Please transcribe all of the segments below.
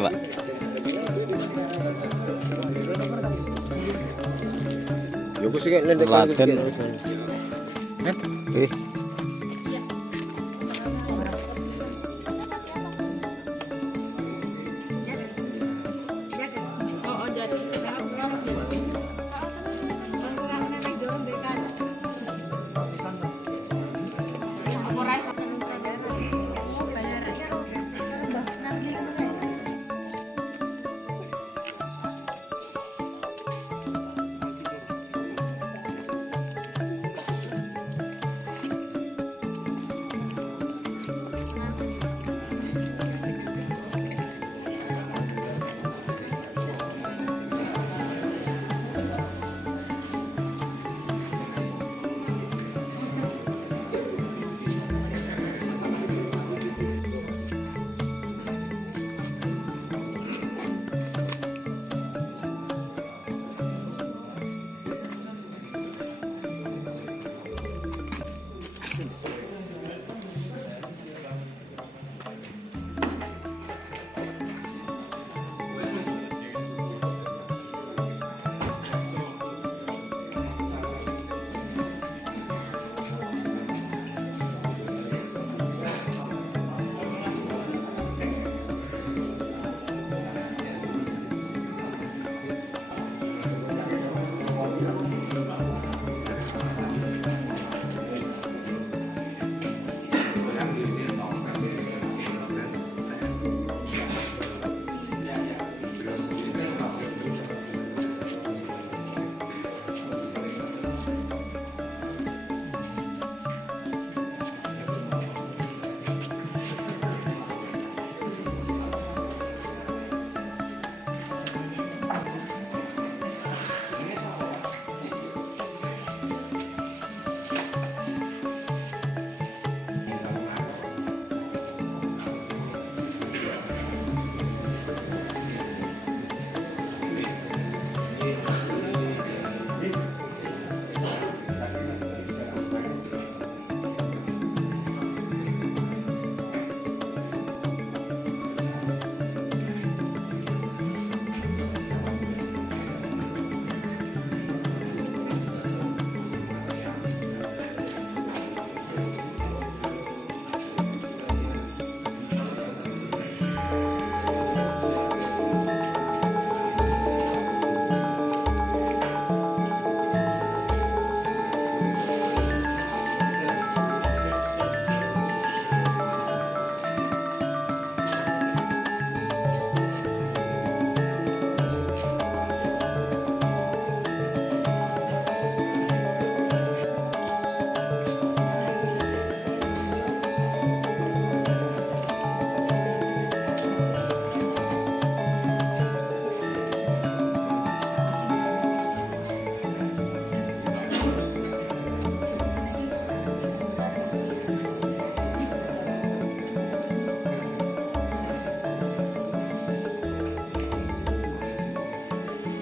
coba. Yo sige nanti Laten.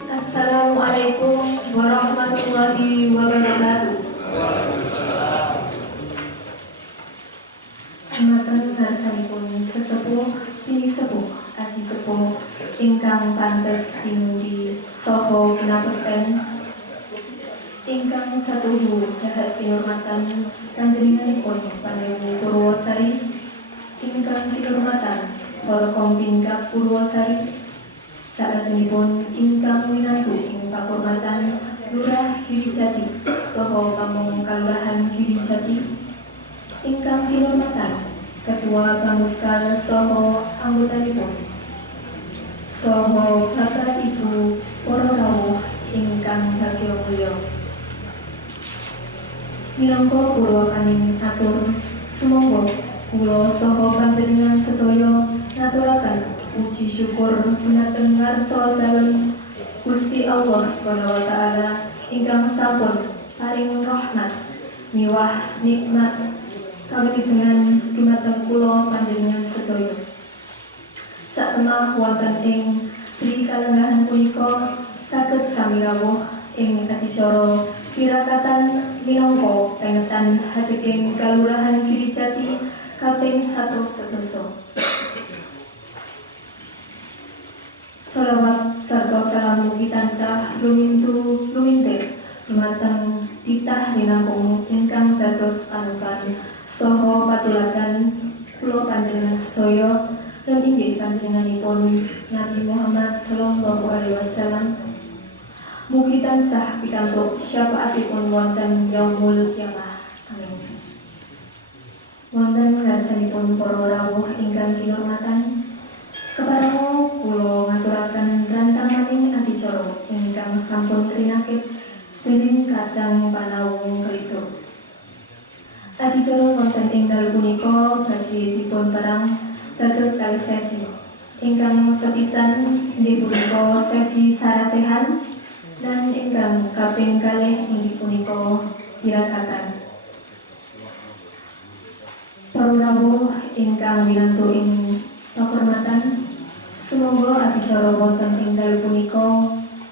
Assalamualaikum warahmatullahi wabarakatuh. Dumateng ngarsanipun sesepuh tini sepuh aji sepuh ingkang pantes pinudi saha kinapekten ingkang satuhu dahat kinurmatan panjenenganipun Pangestu Purwosari, ingkang kinurmatan para Kombingkap Purwosari, salajengipun ingkang winatu ing pakurmatan Lurah Girijati saha Pamong Kalurahan Girijati, ingkang kinurmatan Ketua Bamuskal saha anggotanipun, saha Bapak Ibu para rawuh ingkang bagya mulya. Minangka kula kaning atur sumangga kula saha panjenengan sedaya ngaturaken puji syukur dhumateng ngarsa dalem Gusti Allah Subhanahu wa taala ingkang sampun paring rahmat miwah nikmat kawilujengan dhumateng kula panjenengan sedaya. Satemah wonten ing Trikalenggahan punika saged sami rawuh ing adicara pirakatan minangka pengetan hatiking Kalurahan Girijati kaping 1 sedasa. Salawat sarta salam mugi tansah lumintir dumateng titah minangkung ingkang dados panukan saha patuladan kula panjenengan sedaya lan inggih panjenenganipun Nabi Muhammad sallallahu alaihi wasallam. Mugi tansah pikantuk syafaatipun wonten yaumul kiamah. Amin. Wonten ngarsanipun para rawuh ingkang kinurmatan, kepareng kula ngaturaken rantanganing adicara ingkang sampun rinakit dening Kadang Panawung Kelito. Adicara wonten ing dalu punika badhe dipunperang dados kalih sesi. Ingkang sepisan inggih punika sesi sarasehan dan ingkang kaping kalih inggih punika sirakatan. Para rawuh ingkang winantu ing kahormatan, sumangga adicara wonten ing dalu punika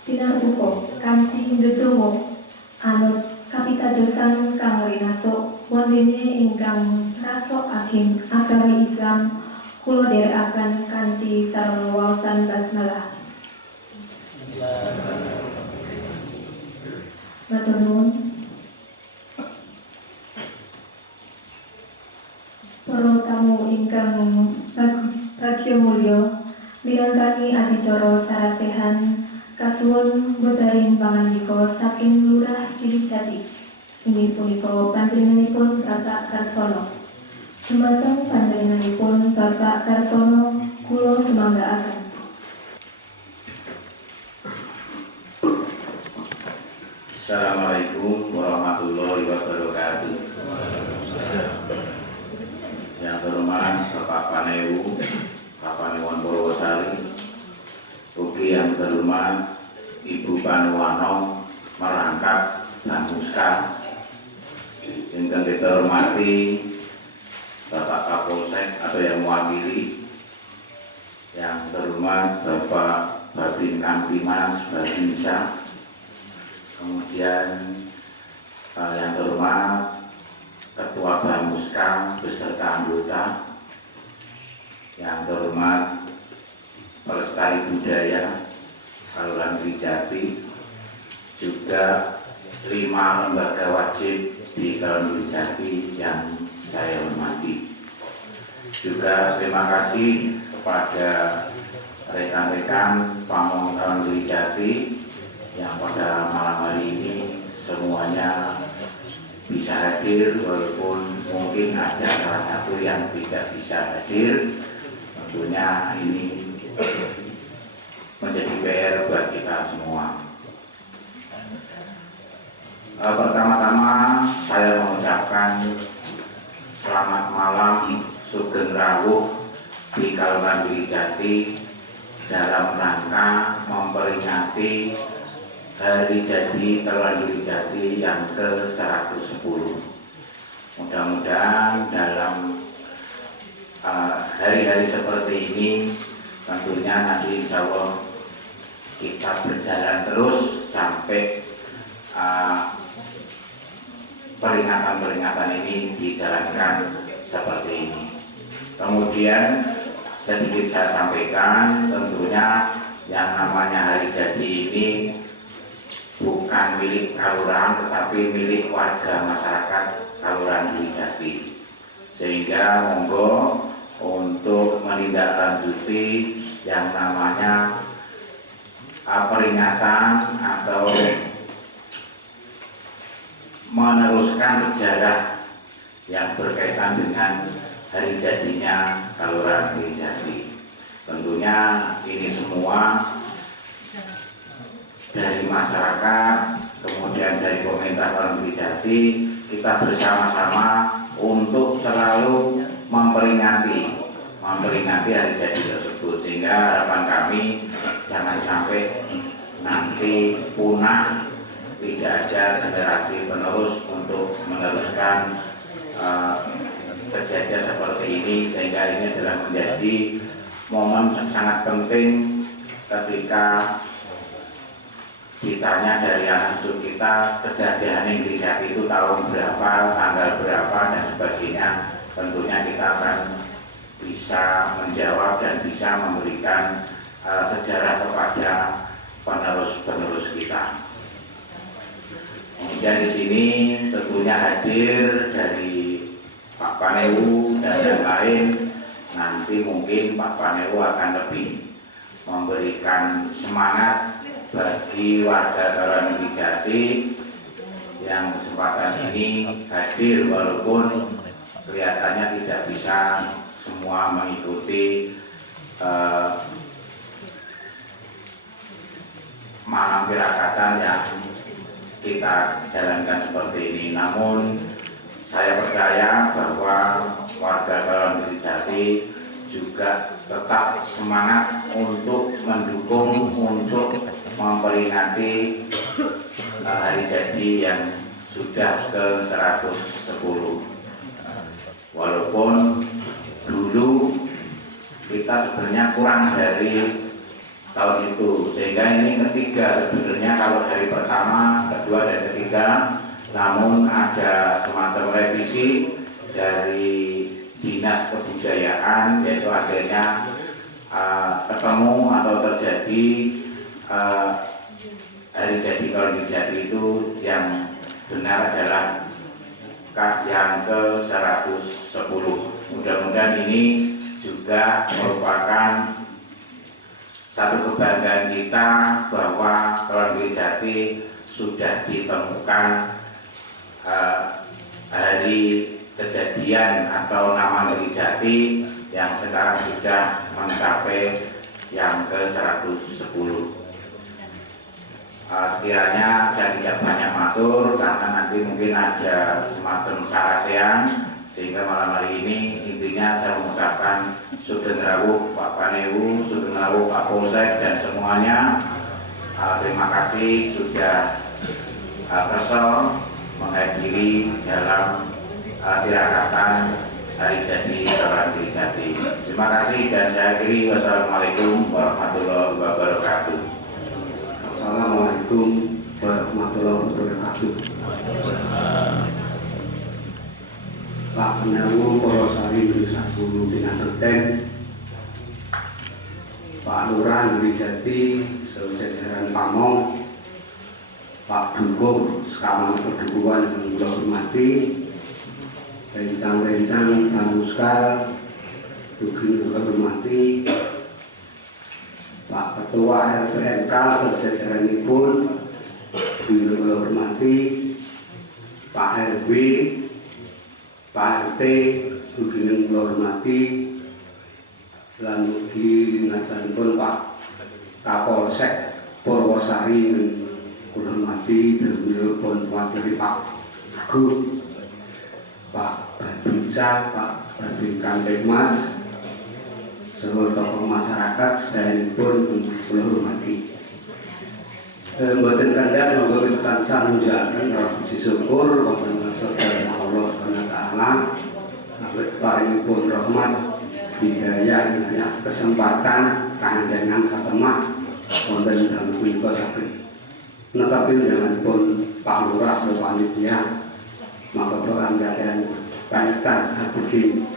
tinarbuka kanthi ndedonga anut kapitadosan kang rinasuk wondene ingkang rasokaken agami Islam kula dherekaken kanthi sarana waosan basmalah. Matur nuwun. Para tamu ingkang bagya mulya, mirangkani adicara sarasehan kasuwun bodaring pangandika saking Lurah Girijati. Inggih punika panjenenganipun Bapak Karsono. Dumateng panjenenganipun Bapak Karsono kula sumanggaaken. Assalamualaikum warahmatullahi wabarakatuh. Yang terhormat Bapak Panewu, Kapanewon Purwosari, ugi yang terhormat Ibu Panuwano merangkap Bamuska, ingkang kita hormati Bapak Kapolsek atau yang mewakili, yang terhormat Bapak Babin Kamtimas Babinsa, kemudian yang terhormat Ketua Bamuska beserta anggota, yang terhormat Pelestari Budaya Kaluran Girijati, juga 5 lembaga wajib di Kaluran Girijati yang saya hormati. Juga terima kasih kepada rekan-rekan Pamong Kaluran Girijati yang pada malam hari ini semuanya bisa hadir, walaupun mungkin ada salah satu yang tidak bisa hadir. Tentunya ini menjadi PR buat kita semua. Pertama-tama saya mengucapkan selamat malam Sugeng Rawuh di Kaluran Girijati dalam rangka memperingati Hari Jadi Kaluran Girijati yang ke-110. Mudah-mudahan dalam hari-hari seperti ini tentunya nanti insya Allah kita berjalan terus sampai peringatan-peringatan ini dijalankan seperti ini. Kemudian sedikit saya sampaikan, tentunya yang namanya Hari Jadi ini bukan milik Kaluran, tetapi milik warga masyarakat Kaluran Girijati. Sehingga monggo untuk menindaklanjuti yang namanya peringatan atau meneruskan sejarah yang berkaitan dengan hari jadinya Kaluran Girijati. Tentunya ini semua dari masyarakat, kemudian dari pemerintah Kaluran Girijati, kita bersama-sama untuk selalu memperingati hari jadi tersebut, sehingga harapan kami jangan sampai nanti punah, tidak ada generasi penerus untuk meneruskan kejadian seperti ini, sehingga ini adalah menjadi momen sangat penting ketika ditanya dari anak cucu kita kejadian yang Girijati itu tahun berapa, tanggal berapa dan sebagainya. Tentunya kita akan bisa menjawab dan bisa memberikan sejarah kepada penerus-penerus kita. Kemudian di sini tentunya hadir dari Pak Panewu dan yang lain. Nanti mungkin Pak Panewu akan lebih memberikan semangat bagi warga Tarunan Jati yang kesempatan ini hadir walaupun kelihatannya tidak bisa semua mengikuti malam pirakatan yang kita jalankan seperti ini. Namun saya percaya bahwa warga Tarunan Jati juga tetap semangat untuk mendukung, untuk memperingati hari jadi yang sudah ke 110. Walaupun dulu kita sebenarnya kurang dari tahun itu, sehingga ini ketiga sebenarnya, kalau hari pertama, kedua, dan ketiga. Namun ada semacam revisi dari Dinas Kebudayaan, yaitu akhirnya ketemu atau terjadi hari jadi Tarunan Jati itu yang benar adalah yang ke 110. Mudah-mudahan ini juga merupakan satu kebanggaan kita bahwa Tarunan Jati sudah ditemukan hari kejadian atau nama Negeri Jati yang sekarang sudah mencapai yang ke 110. Sekiranya saya tidak banyak matur karena nanti mungkin ada semacam sarasean, sehingga malam hari ini intinya saya mengucapkan sugeng rawuh Pak Panewu, sugeng rawuh Pak Polsek dan semuanya. Terima kasih sudah kesel menghadiri dalam tirakatan hari jadi Tarunan Jati. Terima kasih dan saya akhiri. Wassalamualaikum warahmatullahi wabarakatuh. Assalamualaikum warahmatullahi wabarakatuh. Pak Panewu Porosari Nusa Bulu Dinas Reten, Pak Lurah Negeri Jati, sejajaran Pamong, Pak Dukuh Sekaman Perdukuhan yang kula hormati, rencang-rencang Tamuskal Dugi kula hormati, Pak Ketua LPMK sejajaranipun Dugi kula hormati, Pak RW, Pak RT Dugi kula hormati, lan mugi linasanipun Pak Kapolsek Purwosari kula hormati, beliau wakili Pak Agus, Pak Babinsa, Pak Babin Mas, seluruh tokoh masyarakat sedayanipun kula hormati. Mboten kandhang monggo tansah munjulaken puji syukur wonten saudara Allah Subhanahu taala, awit paringipun rahmat, hidayah, kesempatan kanggengan satemah wonten dalem punika saged netapi undanganipun Pak Lurah sewanitia, maka doang dan panjatan abugi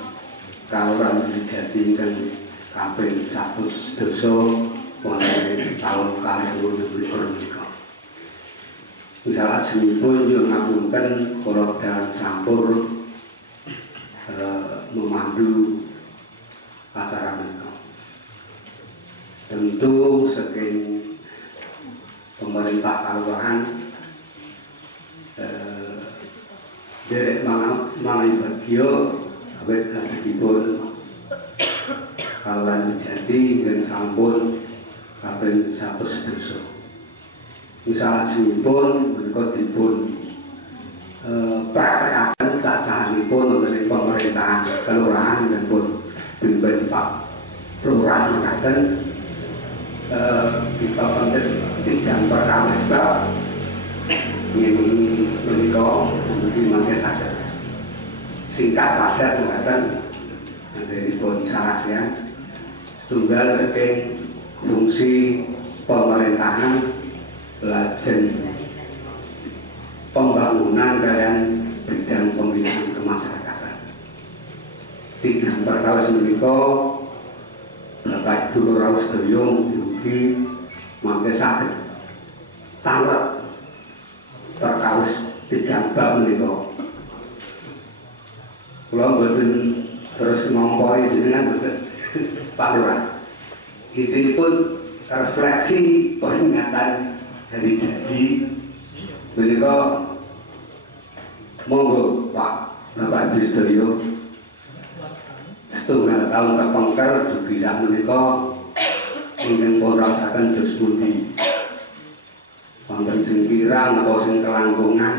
Tarunan Jati ingkang kaping 100 doso wonten taun 2020 menika. Salajengipun nyuwun ngapunten kula dan sampur memandu acara menika. Tentu saking pemerintah kelurahan derek mangai bagio awet hadipun Tarunan Jati dan sampun kaping 100 doso. Salajengipun menika dipun praktekaken cacahanipun dari pemerintahan kelurahan dan pun pimpin Pak Lurah mekaten kita penting tidak perkara sebab ini menika mungkin mangke saged singkat padat mekaten dari pun sarasean tunggal saking fungsi pemerintahan lajeng pembangunan kalian bidang pembinaan kemasyarakatan. Tiga perkara menika Bapak Ibu Rawuh sedaya mugi mangke saged tanggap perkawis tigang bab menika. Kula mboten terus ngompohi jenengan mboten Pak Lurah. Ini pun refleksi peringatan hari jadi menika monggo Pak Bapak Ibu sedaya setunggal tahun kepengker dugi sak menika ingkang pun rasaken dos pundi wonten sing kirang apa sing kelangkungan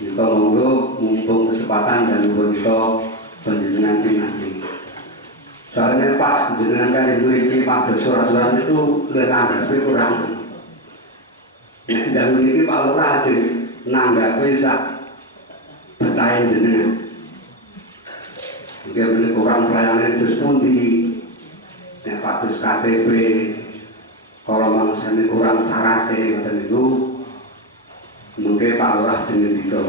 kita monggo mumpung kesempatan dan menika panjenengan pinanti. Soalnya pas jenengan kali ini pada surat-surat itu nanggapi kurang. Dan ini Pak Lurah aja nanggapi sak betahin jenengan. Jika ini kurang pelayanan itu pundi, yang patus KTP, kalau mangsa ini kurang syaratnya dan itu mungkin Pak Lurah jeneng itu.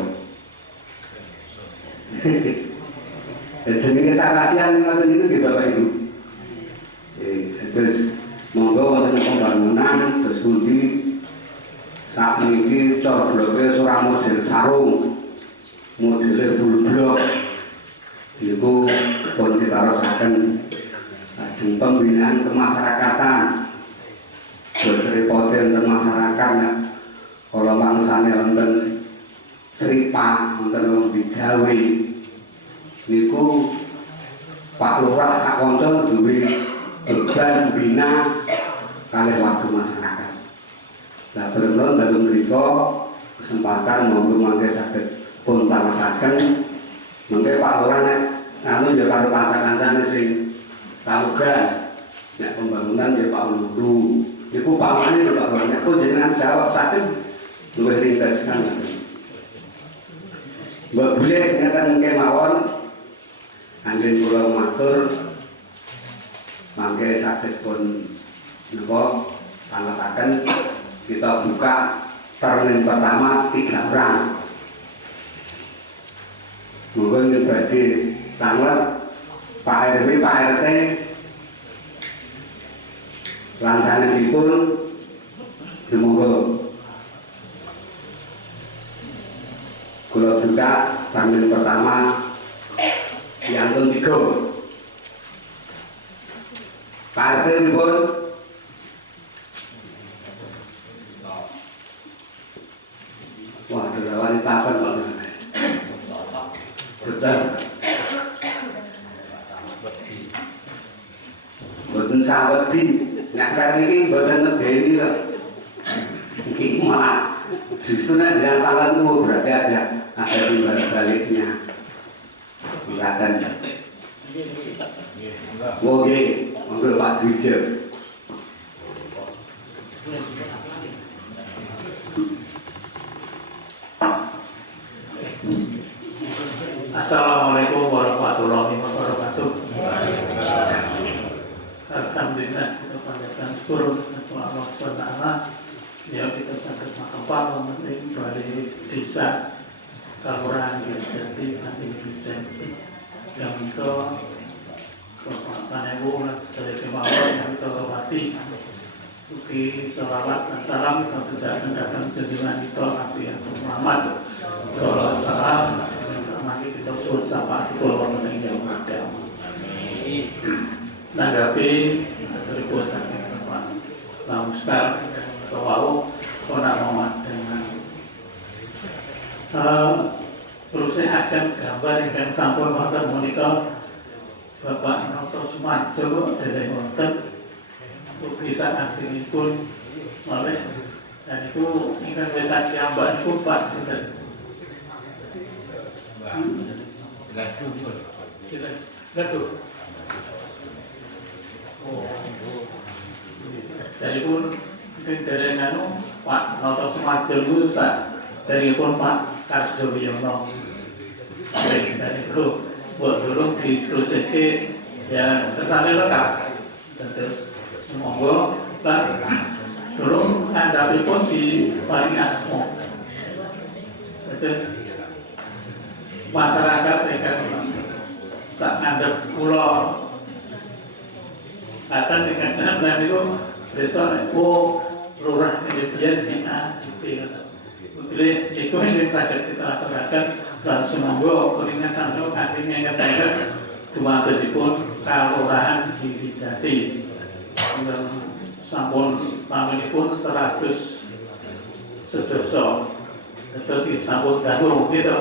Jenenge sakasian ngoten niku nggih Bapak Ibu. Terus monggo wonten pembangunan terus pundi sakniki cara bloke ora model sarung. Modele full blok. Niku pun ditarosaken lajeng pembinaan kemasyarakatan. Berrepoten tentang masyarakat kalau mangsane wonten seripa wonten wong digawe niku Pak Lurah sak kanca duwe beban bina kalih waktu masyarakat. Lah bener dalam mriku kesempatan monggo mangke saged pun tawasaken mengke Pak Lurah nek anu ya karo kanca-kancane sing tamugan nek pembangunan ya Pak Lurah niku pamane lho Pak Lurah nek pun jenengan jawab saged luwih ringkas kan. Mbok boleh ngaten kemawon anjen kula matur mangke saged pun napa pangasaken kita buka termin pertama 3 orang. Monggo nyebadi tanglet Pak RW Pak RT lan sanesipun monggo kula buka termin pertama yang ketiga Pak RT pun wah lawan takon banget betul boten sawedi nek kali iki boten ngedeni lho iki malah justru nek jalan tangan itu berarti ada timbal baliknya silakan. Oke, monggo Pak Dwijo. Assalamualaikum warahmatullahi wabarakatuh. Alhamdulillah kita panjatkan syukur kepada Allah SWT. Ya kita sangat makapal memetik dari desa Kelurahan Jadi nanti bisa yang itu Bapak Ibu dari kemauan yang kita hormati. Uki salawat dan salam kita tidak datang junjungan kita Nabi yang Muhammad sallallahu alaihi wasallam. Mari kita suruh sapa kula wonten ing jaman. Nanggapi dari puasa Pak Lamskar Kawau ora Muhammad dengan terus saya akan gambar yang sampun wonten menika Bapak Noto Sumarjo dari wonten lukisan aslinipun oleh dan itu ingkang wetan piyambak niku Pak sinten Gaduh. Jadi pun dari anu Pak Noto Sumarjo itu dari pun Pak Karjo Wiono. Dari itu buat dulu diprosesi ya kesana lengkap. Terus monggo dan dulu hadapi pun di paling asmo. Terus masyarakat mereka tak ngadep pulau Akan dikatakan dan itu besok lurah kemudian si A, si B. Jadi itu yang pada kita lakukan dan semoga peringatan itu akhirnya katakan cuma tersebut kelurahan di Jati dan sampun panganipun 100 sedoso terus sampun ganggu gitu.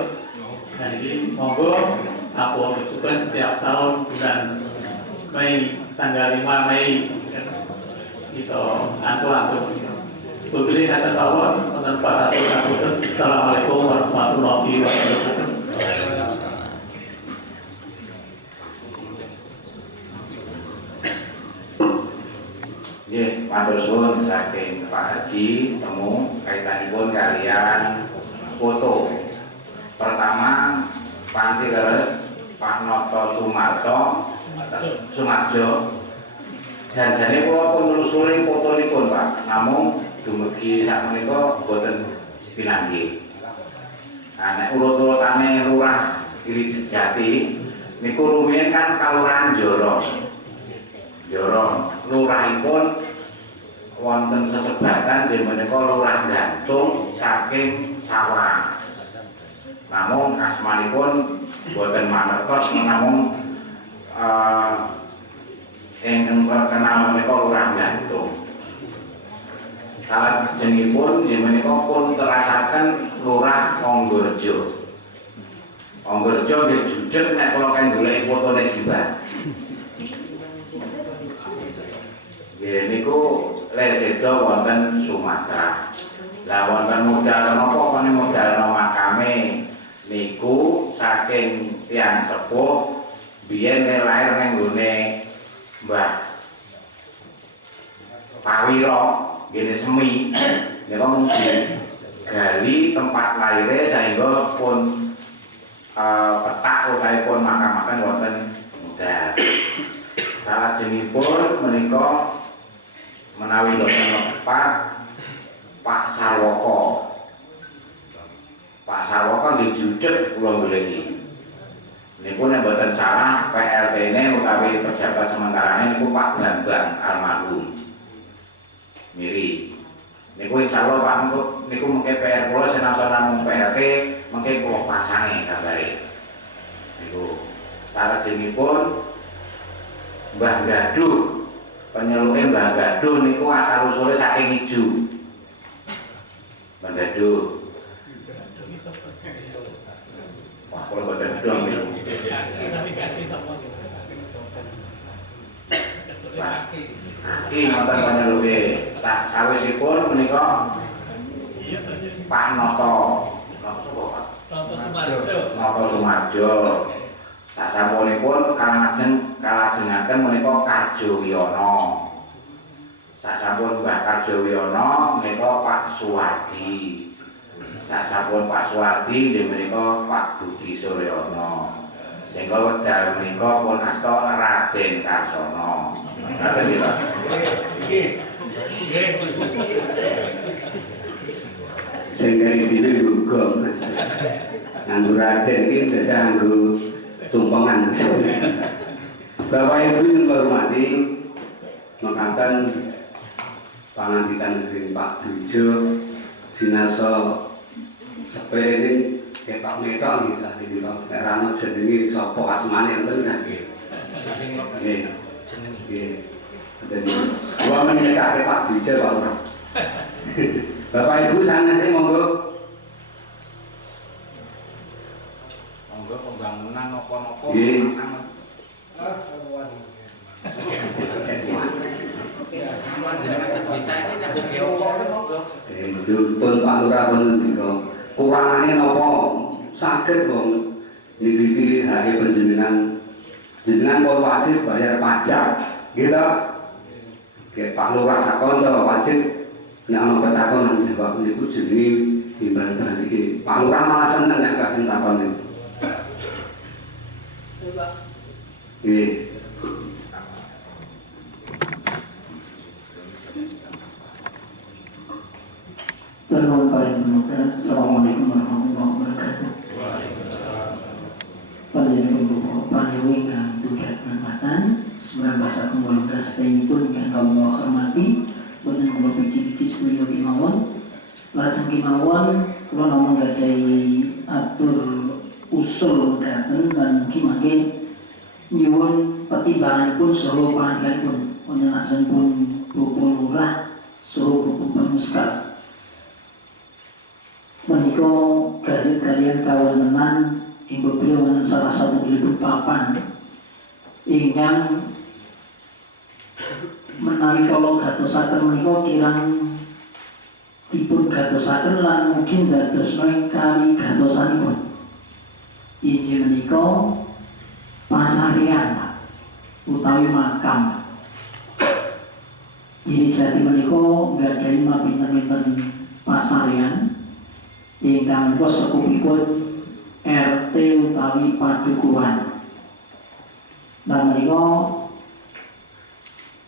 Nah ini monggo apa juga setiap tahun bulan Mei tanggal 5 Mei kita antu-antu Bukli kata tawar dan para tuan. Assalamualaikum warahmatullahi wabarakatuh. Ya, matur suwun saking Pak Haji temu kaitanipun kalian foto. Pertama, panti terus Pak Noto Sumarjo. Dan jadi kula pun nelusuri fotonipun Pak. Namun dumugi sakmenika boten pinanggih. Nah, nek urut-urutane Lurah Giri Jati niku rumiyin kan Kalurahan Joro. Lurahipun wonten sesebatan nggih menika Lurah Gantung saking Sawah. Namun asmanipun boten manertos namung ingkang terkenal menika Lurah Gantung. Salah jenipun nggih menika pun terasaken Lurah Anggorjo. Anggorjo nggih jujur nek kula kan golek fotone simbah. Nggih niku leseda wonten Sumatera. Lah wonten modal napa kene modal makame niku saking tiyang sepuh biyen lair ning nggone Mbah Pawiro gini semi ya mungkin gali tempat lahirnya sehingga pun petak utaipun makam-makam wonten modal. Salah jenipun menika menawi boten tepat Pak Sarwoko. Pak Sarwoko nggih jujur kula goleki. Niku nek boten salah PLT-ne utawi pejabat sementarane niku Pak Bambang almarhum. Miri. Niku insyaallah Pak niku mengke PR kula senasa namung PLT mengke kula pasange gambare. Niku sarejengipun Mbah Gaduh. Penyeluke Mbah Gaduh niku asal usule saking Ijo. Mbah Gaduh. Wah, kalau boten dong niku. Iki nonton penyeluke. Sawisipun menika Pak Noto Sumarjo. Sasampunipun kalajengaken menika Karjo Wiono. Sasampun Mbah Karjo Wiono menika Pak Suwardi. Sasampun Pak Suwardi nggih menika Pak Budi Suryono. Sehingga wedal menika pun asta Raden Karsono. Ngaten iki Pak. Sehingga ini juga nganggo Raden iki dadi nganggo tumpengan. Bapak Ibu yang hormati, mekaten pangandikan dari Pak Dwijo sinarsa sepele ketok metok nggih niki lho. Nek ana jenenge sapa asmane enten kan nggih. Nggih. Nggih. Dadi kula menyekake Pak Dwijo Pak. Bapak Ibu sanesé monggo. Monggo pembangunan napa-napa. Pun Pak Lurah pun ngendika, kurangane napa saged wong niki hake panjenengan. Jenengan pun wajib bayar pajak. Nggih ta? Nggih Pak Lurah sakonco wajib nek ana petakonan jawab niku jenenge timbangan iki. Pak Lurah malah seneng nek kasih takon niku. Nggih. Permohonan paling bermoga. Assalamualaikum warahmatullahi wabarakatuh. Panjenengan Bapak Pandewi ingkang tugas manfaatan, semoga bahasa kembali stay pun yang kami hormati, boten kula pici-pici sedaya kemawon. Lajeng kemawon kula namung gadhahi atur usul mekaten dan mugi mangke nyuwun pertimbanganipun saha panjenenganipun wonten asmanipun Bapak Lurah saha Bapak Pamuskal. Menika kalian kawanenan ing beliau wonten salah satu bilipun papan ingkang menawi kala gatosaken menika kirang dipun gatosaken lan mungkin dadosna ing kali gatosanipun. Injil menika pasarean utawi makam. Jadi jati menika gadhahi mapinten-pinten pasarean ingkang menika sekupipun RT utawi padukuhan. Nah menika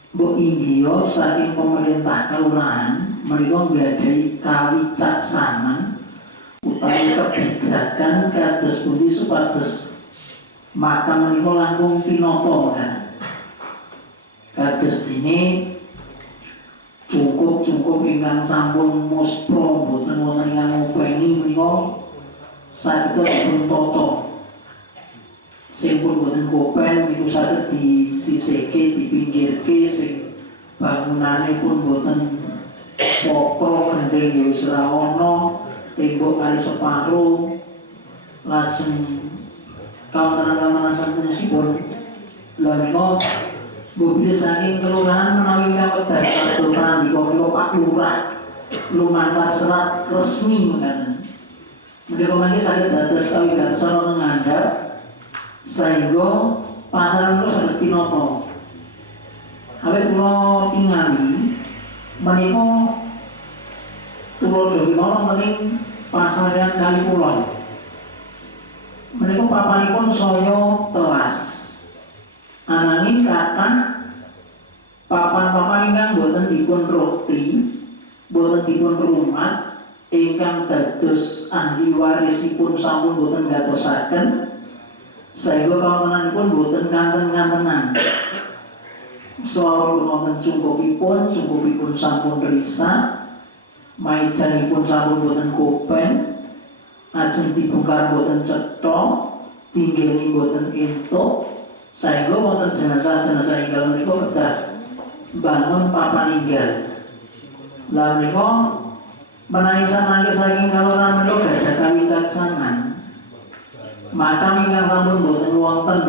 mbok inggih saking pemerintah kelurahan menika gadhahi kawicaksanan utawi kebijakan kados pundi supados makam menika langkung pinata kan. Kados dene cukup ingkang sampun muspro boten wonten ingkang ngopeni menika saged dipun tata. Sing pun boten kopen niku saged disisihke, dipinggirke, sing bangunane pun boten pokok gendeng ya wis ora ana, tembok kali separo, lajeng kawanten-kawanten sanesipun. Lha menika mobil saking kelurahan menawi ingkang kedah aturan di kono Pak Lurah lumantar serat resmi mekaten. Menika mangke saged dados kawigatosana ngandhap sehingga pasaran itu sangat pinata. Awit kula tingali menika tulodo kemawon mening pasaran Kali Kulon. Menika papanipun saya telas. Ananging kathah papan-papan ingkang boten dipun rukti, boten dipun rumat, ingkang dados ahli warisipun sampun boten gatosaken. Sehingga kawantenanipun boten kanten-kantenan. Soal wonten cungkupipun sampun risak, maijanipun sampun boten kopen, ajeng dibongkar boten cetha, tinggeni boten entuk, sehingga wonten jenazah-jenazah ingkang menika kedah bangun papan inggal. Lah menika menawi samangke saking kalurahan menika gadah kawicaksanan. Maka ingkang sampun boten wonten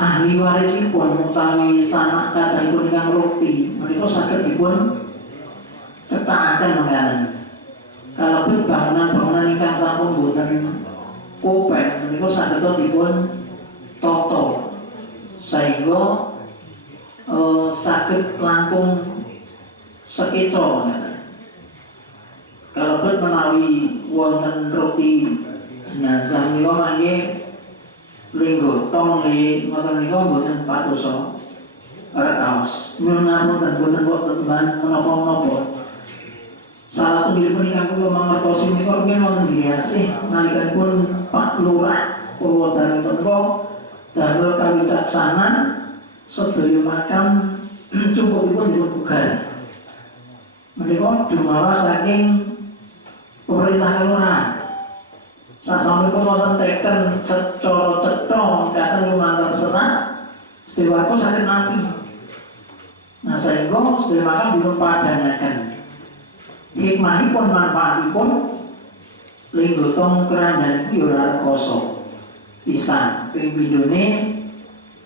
ahli warisipun utawi sanak kathahipun ingkang rukti menika saged dipun cethakaken mekaten. Kalebet bangunan-bangunan ingkang sampun boten kopen menika saged dipun tata sehingga saged langkung sekeca mekaten. Kalebet menawi wonten rukti jenazah menika mangke linggotong ngoten menika mboten patosa raos. Nyuwun ngapunten boten wonten menapa-menapa. Salah satunggalipun ingkang kula mangertosi menika rumiyin wonten biasih nalikanipun Pak Lurah Purwodadi menika damel kawicaksanan sedaya makam cukupipun dipun bugar. Menika dumawa saking pemerintah kelurahan. Sasampunipun wonten teken cara cetha katen lumantar serat, sedaya saged nampi. Nah sehingga sedaya makam dipun padhanaken. Hikmahipun manfaatipun linggotong keranjang iki ora rekoso. Pisan ping pindhone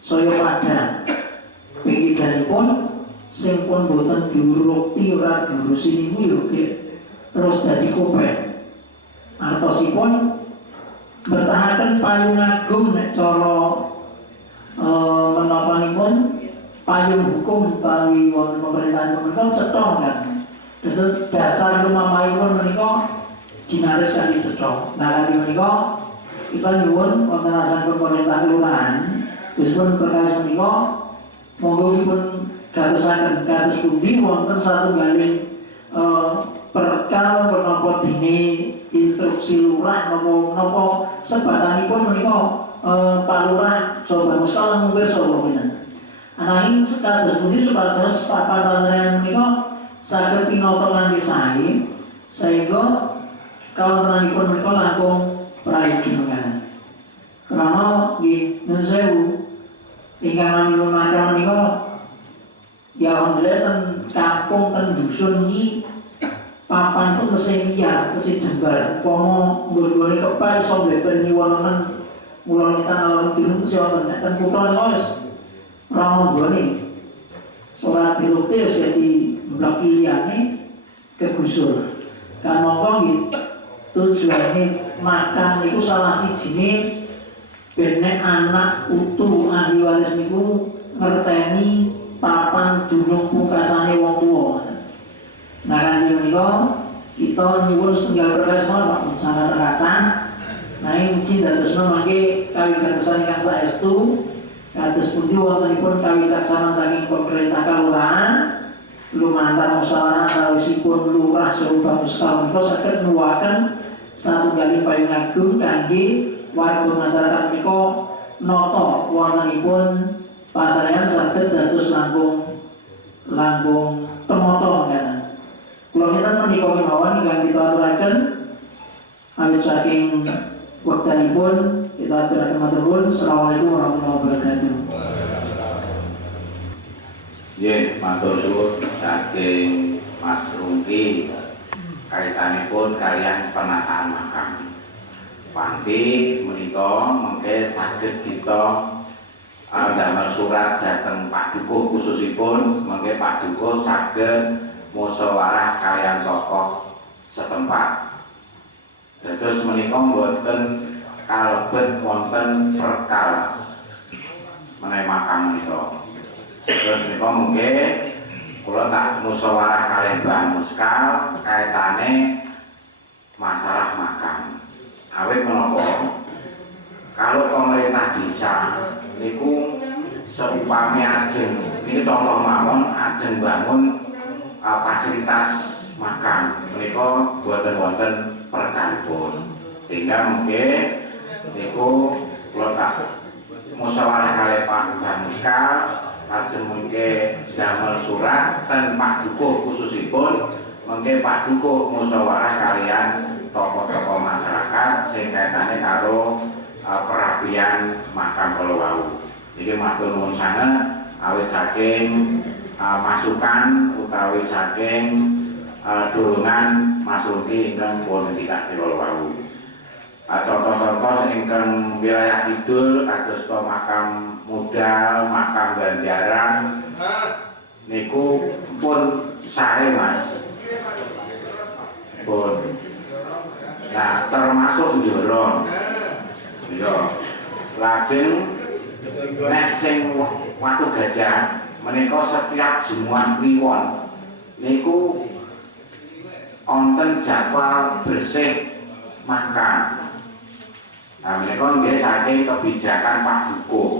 saya padhang. Ping tiganipun sing pun boten diurukti ora diurusi niku yo terus dadi kopen. Artosipun bertahaken payung agung nek cara menapanipun payung hukum utawi wonten pemerintahan menika cetha kan. Dasar lumamahipun menika dinaris kanthi cetha. Nah kanthi menika kita nyuwun wonten asmanipun pemerintah kelurahan wis pun perkawis menika monggo dipun gatosaken kados pundi wonten satunggaling perkal menapa dene instruksi lurah napa sebatanipun menika Pak Lurah coba muskal mungkin sobo kita. Ananging sekados pundi supados papan pasarean menika saged pinata kanthi sae sehingga kawontenanipun menika langkung prayogi mekaten. Karena nggih nyuwun sewu ingkang nami makam menika ya alhamdulillah ten kampung ten dusun iki papan pun tesih liar, tesih jembar. Pomo nggon-nggone kepal iso bleber nyuwunen mula kita ngalor tiru sing wonten ten kutha niku wis ora nggone. Salat dirukte wis dadi blok liyane kegusur. Kan mongko nggih tujuane makan niku salah sijine ben nek anak putu ahli waris niku ngerteni papan dunung pungkasane wong tuwa. Nah kan menika kita nyuwun setunggal perkawis mawon sangat rekatan. Nah ini mungkin dadosna mangke kawigatosane ingkang saestu kados pundi wontenipun kawicaksanan saking pemerintah kalurahan lumantar musyawarah antawisipun lurah sarubah muskal menika saged nuwuhaken satunggaling payung agung kangge warga masyarakat menika nata wontenipun pasarean saged dados langkung temata mekaten. Kula kita menika kemawon ingkang kita aturaken awit saking wektanipun kita aturaken matur nuwun. Assalamualaikum warahmatullahi wabarakatuh. Nggih, matur suwun saking Mas Rungki kaitanipun kalian penataan makam. Panti menika mengke saged kita damel surat dhateng Pak Dukuh khususipun mengke Pak Dukuh saged musyawarah kalian tokoh setempat. Dados menika mboten kalebet wonten perkal menawi makam menika. Terus menika mungkin kula tak musyawarah kalian Mbah Muskal kaitane masalah makam. Awit menapa? Kalau pemerintah desa niku seupami ajeng, ini contoh mawon ajeng bangun fasilitas makam menika boten wonten perkalipun. Sehingga mungkin niku kula tak musyawarah kali Pak Mbah Muskal lajeng mungkin damel surat ten Pak Dukuh khususipun mungkin Pak Dukuh musyawarah kalian tokoh-tokoh masyarakat sing kaitane karo perapian makam kala wau. Iki matur nuwun sanget awit saking masukan utawi saking dorongan Mas Rungki ingkang pun dikasih kala wau. Contoh-contoh ingkang wilayah kidul kados makam Mudal, makam Banjaran niku pun sae Mas. Pun. Nah, termasuk Njoro. Iya. Lajeng nek sing Watu Gajah menika setiap Jumat Kliwon niku wonten jadwal bersih makan. Nah, menika nggih saking kebijakan Pak Dukuh.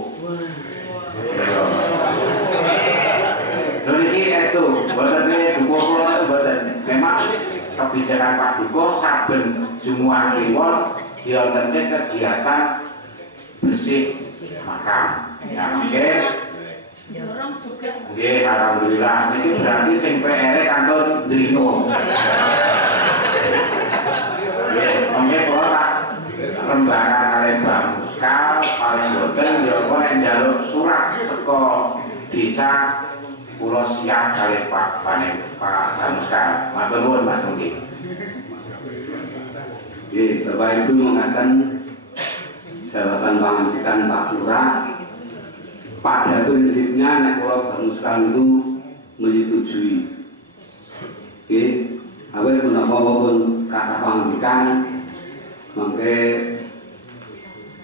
Lho iki estu, boten Dukuh kula boten. Memang kebijakan Pak Dukuh saben Jumat Kliwon diwontenke kegiatan bersih makam. Nah, mungkin Jorong juga. nggih, alhamdulillah. Niki berarti sing PR kantor Drino. Nggih, mungkin kula tak rembakan kali Mbah Muskal paling boten ya kok nek njaluk surat saka desa kula siap kali Pak Mbah Muskal. Matur nuwun Mas Rungki. Jadi Bapak Ibu mengatakan jabatan pangandikan Pak Lurah pada prinsipnya nek kula Muskal itu menyetujui. Oke, awet menapa pun kata pangandikan mangke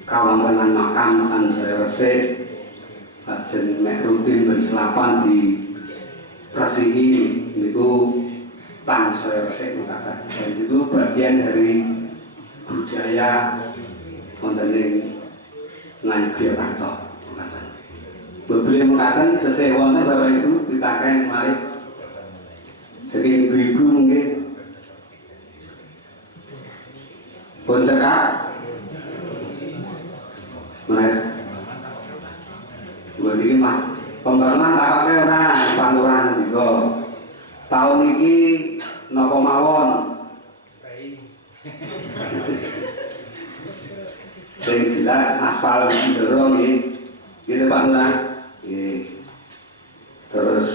kawantenan makam kan saya resik ajeng nek rutin berselapan di Trasihi niku tan saya resik mengatakan dan itu bagian dari budaya wonten ing Ngayogyakarta. Beberapa mengatakan tesih wonten Bapak Ibu ditaken mari saking ibu mungkin pun cekak Mas, gue ini mah pembangunan tak pakai orang panturan juga. Tahun ini nopo mawon. Yang jelas aspal dorong ini, gitu Pak Lurah. Terus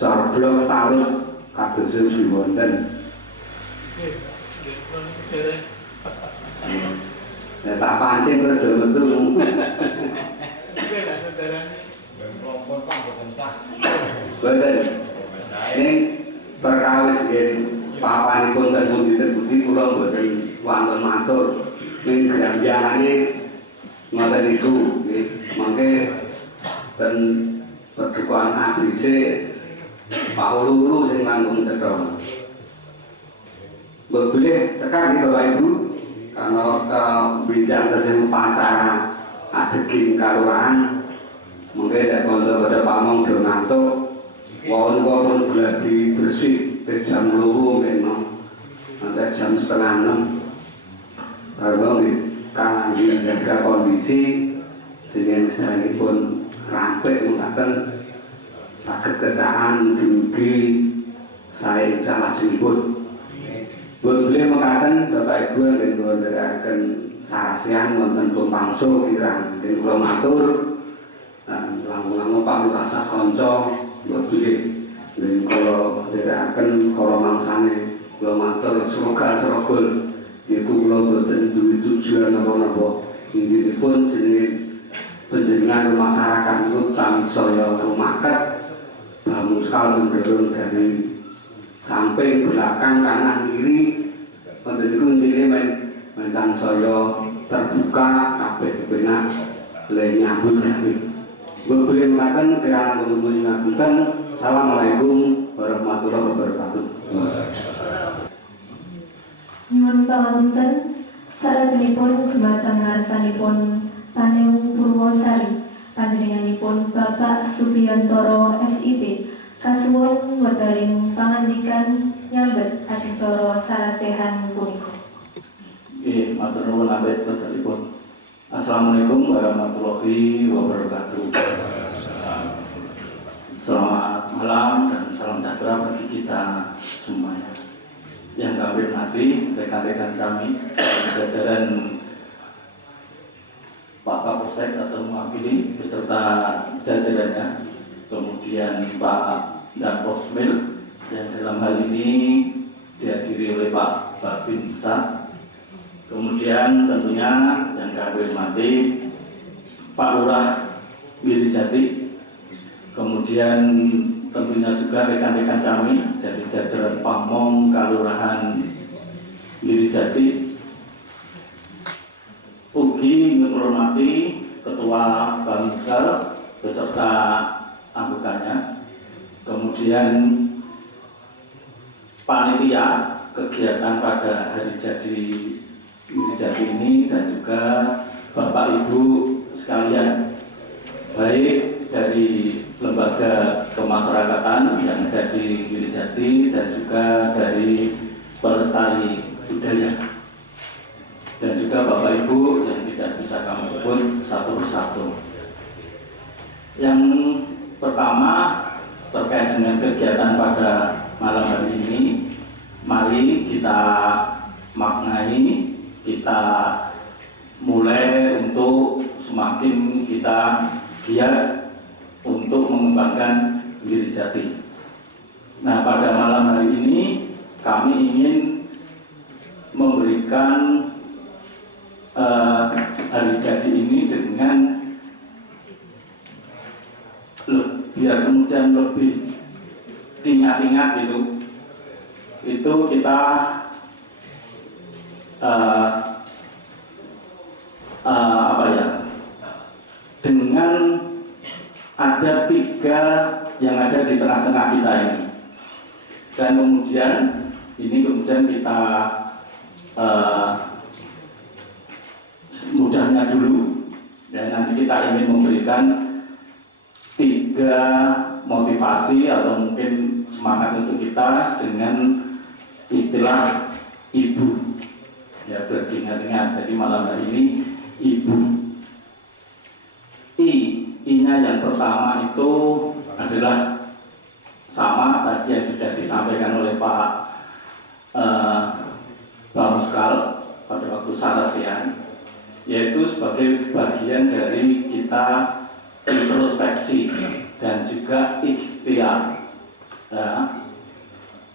corblok taruh kados wonten. Ya tak pancing terus do metu. Betul. Ini perkawis nggih papanipun ten pundi kula mboten wonten matur. Ning grambyane ngoten niku nggih. Mangke ten perdukuan abise Pak Ulu sing langkung cedhak. Boleh cekak nih Bapak Ibu, kalau bincang tersebut acara adeking kalurahan, mungkin ada konser pamong Donato, walaupun gladi bersih ke jam 2 memang, nanti jam 5:30, kalau kan jaga kondisi, dengan sedang pun rampik mengatakan sakit kecaan dugi saya salah jemput. Boleh mengatakan Bapak Ibu dan mengadakan sarasian wonten tumpangso kirang dan kula matur dan langkung-langkung Pak Lurah Sakonco boleh dan kula mengadakan kala mangsane kula matur semoga serogol niku kula boten duwe tujuan napa-napa inggihipun jenenge panjenengan masyarakat niku tamik saya rumaket bangun sekali mendorong dari samping belakang kanan kiri menurutku ini mentang saya terbuka kabeh kepenak le nyambut kami. Boleh mengatakan kirana kula ngapunten. Assalamualaikum warahmatullahi wabarakatuh. Nyuwun pangapunten sarajengipun dumateng ngarsanipun Panewu Purwosari panjenenganipun Bapak Subiyantoro SIP kasuwun wekdaling pangandikan nyambet adicara sarasehan punika. Nggih, matur nuwun ambet pun. Assalamualaikum warahmatullahi wabarakatuh. Selamat malam dan salam sejahtera bagi kita semuanya. Yang kami hormati rekan-rekan kami jajaran Pak Kapolsek atau mewakili beserta jajarannya, kemudian Pak Danposmil yang dalam hal ini dihadiri oleh Pak Babinsa, kemudian tentunya yang kami hormati Pak Lurah Wirijati, kemudian tentunya juga rekan-rekan kami dari jajaran Pamong Kalurahan Wirijati. Ugi menghormati Ketua Bangskal beserta anggotanya, kemudian panitia kegiatan pada hari jadi Wirijati ini dan juga Bapak Ibu sekalian, baik dari lembaga kemasyarakatan yang ada di Wirijati dan juga dari pelestari budaya, dan juga Bapak Ibu yang tidak bisa kami sebut satu persatu. Yang pertama terkait dengan kegiatan pada malam hari ini, mari kita maknai, kita mulai untuk semakin kita giat untuk mengembangkan Wirijati. Nah, pada malam hari ini kami ingin memberikan hari jadi ini dengan biar kemudian lebih diingat-ingat itu kita dengan ada 3 yang ada di tengah-tengah kita ini, dan kemudian kita mudahnya dulu, dan nanti kita ingin memberikan 3 motivasi atau mungkin semangat untuk kita dengan istilah ibu, ya, beringat-ingat. Jadi malam hari ini ibu Tentunya yang pertama itu adalah sama tadi yang sudah disampaikan oleh Pak Bamuskal pada waktu sarasian, yaitu sebagai bagian dari kita introspeksi dan juga ikhtiar. Nah,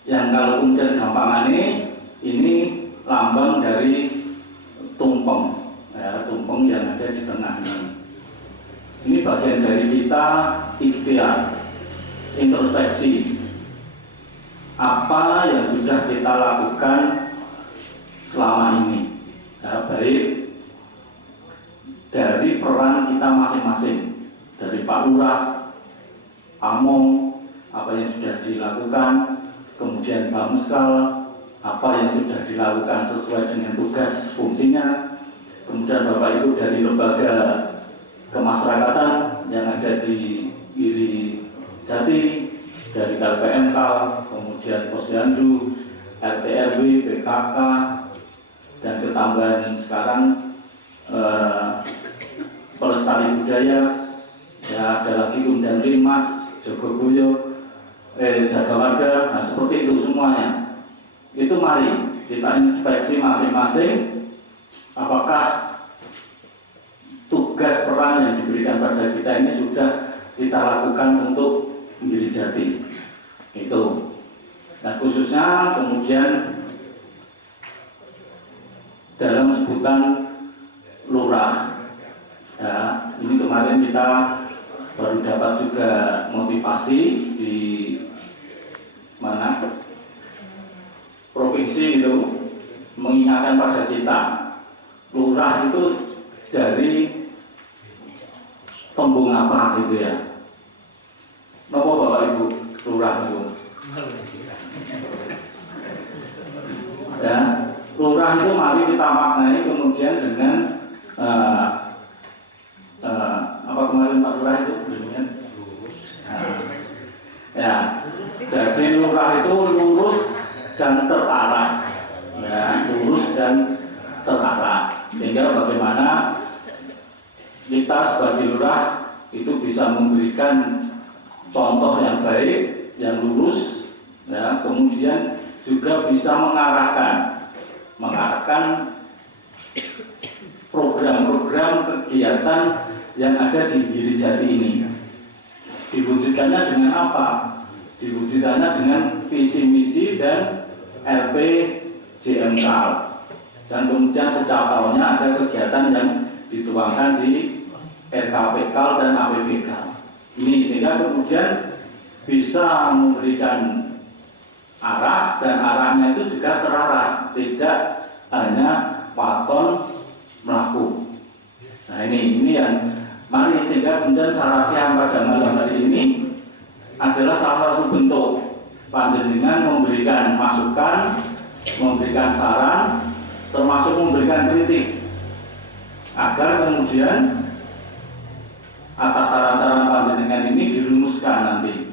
yang kalau kemudian gampangane ini lambang dari tumpeng, ya, tumpeng yang ada di tengah ini. Ini bagian dari kita ikhtiar, introspeksi. Apa yang sudah kita lakukan selama ini, ya, baik dari peran kita masing-masing, dari Pak Lurah, Pamong, apa yang sudah dilakukan, kemudian Bamuskal, apa yang sudah dilakukan sesuai dengan tugas fungsinya, kemudian Bapak Ibu dari lembaga kemasyarakatan yang ada di Iri Jati, dari LPMK, kemudian Posyandu, RT RW, PKK, dan ketambahan sekarang pelestari budaya, ya ada lagi kemudian Limas, Jogoboyo, jaga warga, nah seperti itu semuanya. Itu mari kita inspeksi masing-masing apakah tugas peran yang diberikan pada kita ini sudah kita lakukan untuk Iri Jati. Itu. Nah khususnya kemudian dalam sebutan lurah, ya, ini kemarin kita baru dapat juga motivasi di mana provinsi itu mengingatkan pada kita lurah itu dari tembung apa gitu ya. Napa Bapak Ibu lurah itu? Ya, lurah itu mari kita maknai kemudian dengan apa kemarin Pak Lurah itu dengan ya, jadi lurah itu lurus dan terarah, ya, lurus dan terarah, sehingga bagaimana kita sebagai lurah itu bisa memberikan contoh yang baik, yang lurus, ya, kemudian juga bisa mengarahkan program-program kegiatan yang ada di Iri Jati ini. Diwujudkannya dengan apa? Diwujudkannya dengan visi misi dan RPJMK. Dan kemudian setiap tahunnya ada kegiatan yang dituangkan di RKPK dan APBK. Ini sehingga kemudian bisa memberikan arah, dan arahnya itu juga terarah, tidak hanya waton melaku. Nah ini yang mari sehingga kemudian sarasian pada malam hari ini adalah salah satu bentuk panjenengan memberikan masukan, memberikan saran, termasuk memberikan kritik, agar kemudian atas saran-saran panjenengan ini dirumuskan nanti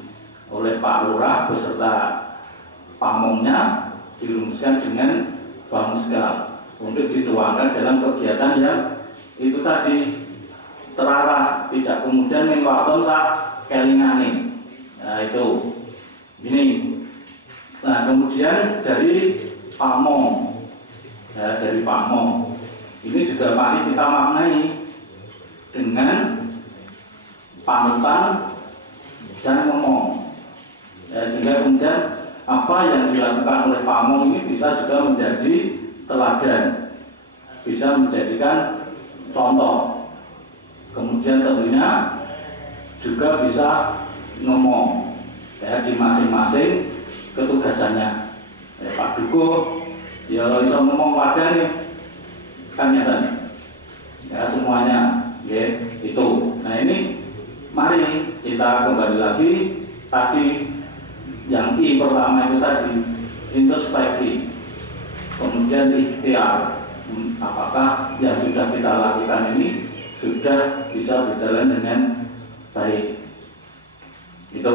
oleh Pak Lurah beserta pamongnya, dirumuskan dengan Bamuskal untuk dituangkan dalam kegiatan yang itu tadi terarah, tidak kemudian mengwaton sak kelingane. Nah itu ini. Nah kemudian dari pamong, ya, dari pamong ini juga mari kita maknai dengan panutan dan ngomong, ya, sehingga kemudian apa yang dilakukan oleh pamong ini bisa juga menjadi teladan, bisa menjadikan contoh, kemudian tentunya juga bisa ngomong, ya, di masing-masing ketugasannya. Ya, Pak Duko, ya bisa ngomong warga nih, kan ya semuanya, ya itu. Nah ini mari kita kembali lagi tadi yang I pertama itu tadi introspeksi, kemudian ikhtiar, apakah yang sudah kita lakukan ini sudah bisa berjalan dengan baik. Itu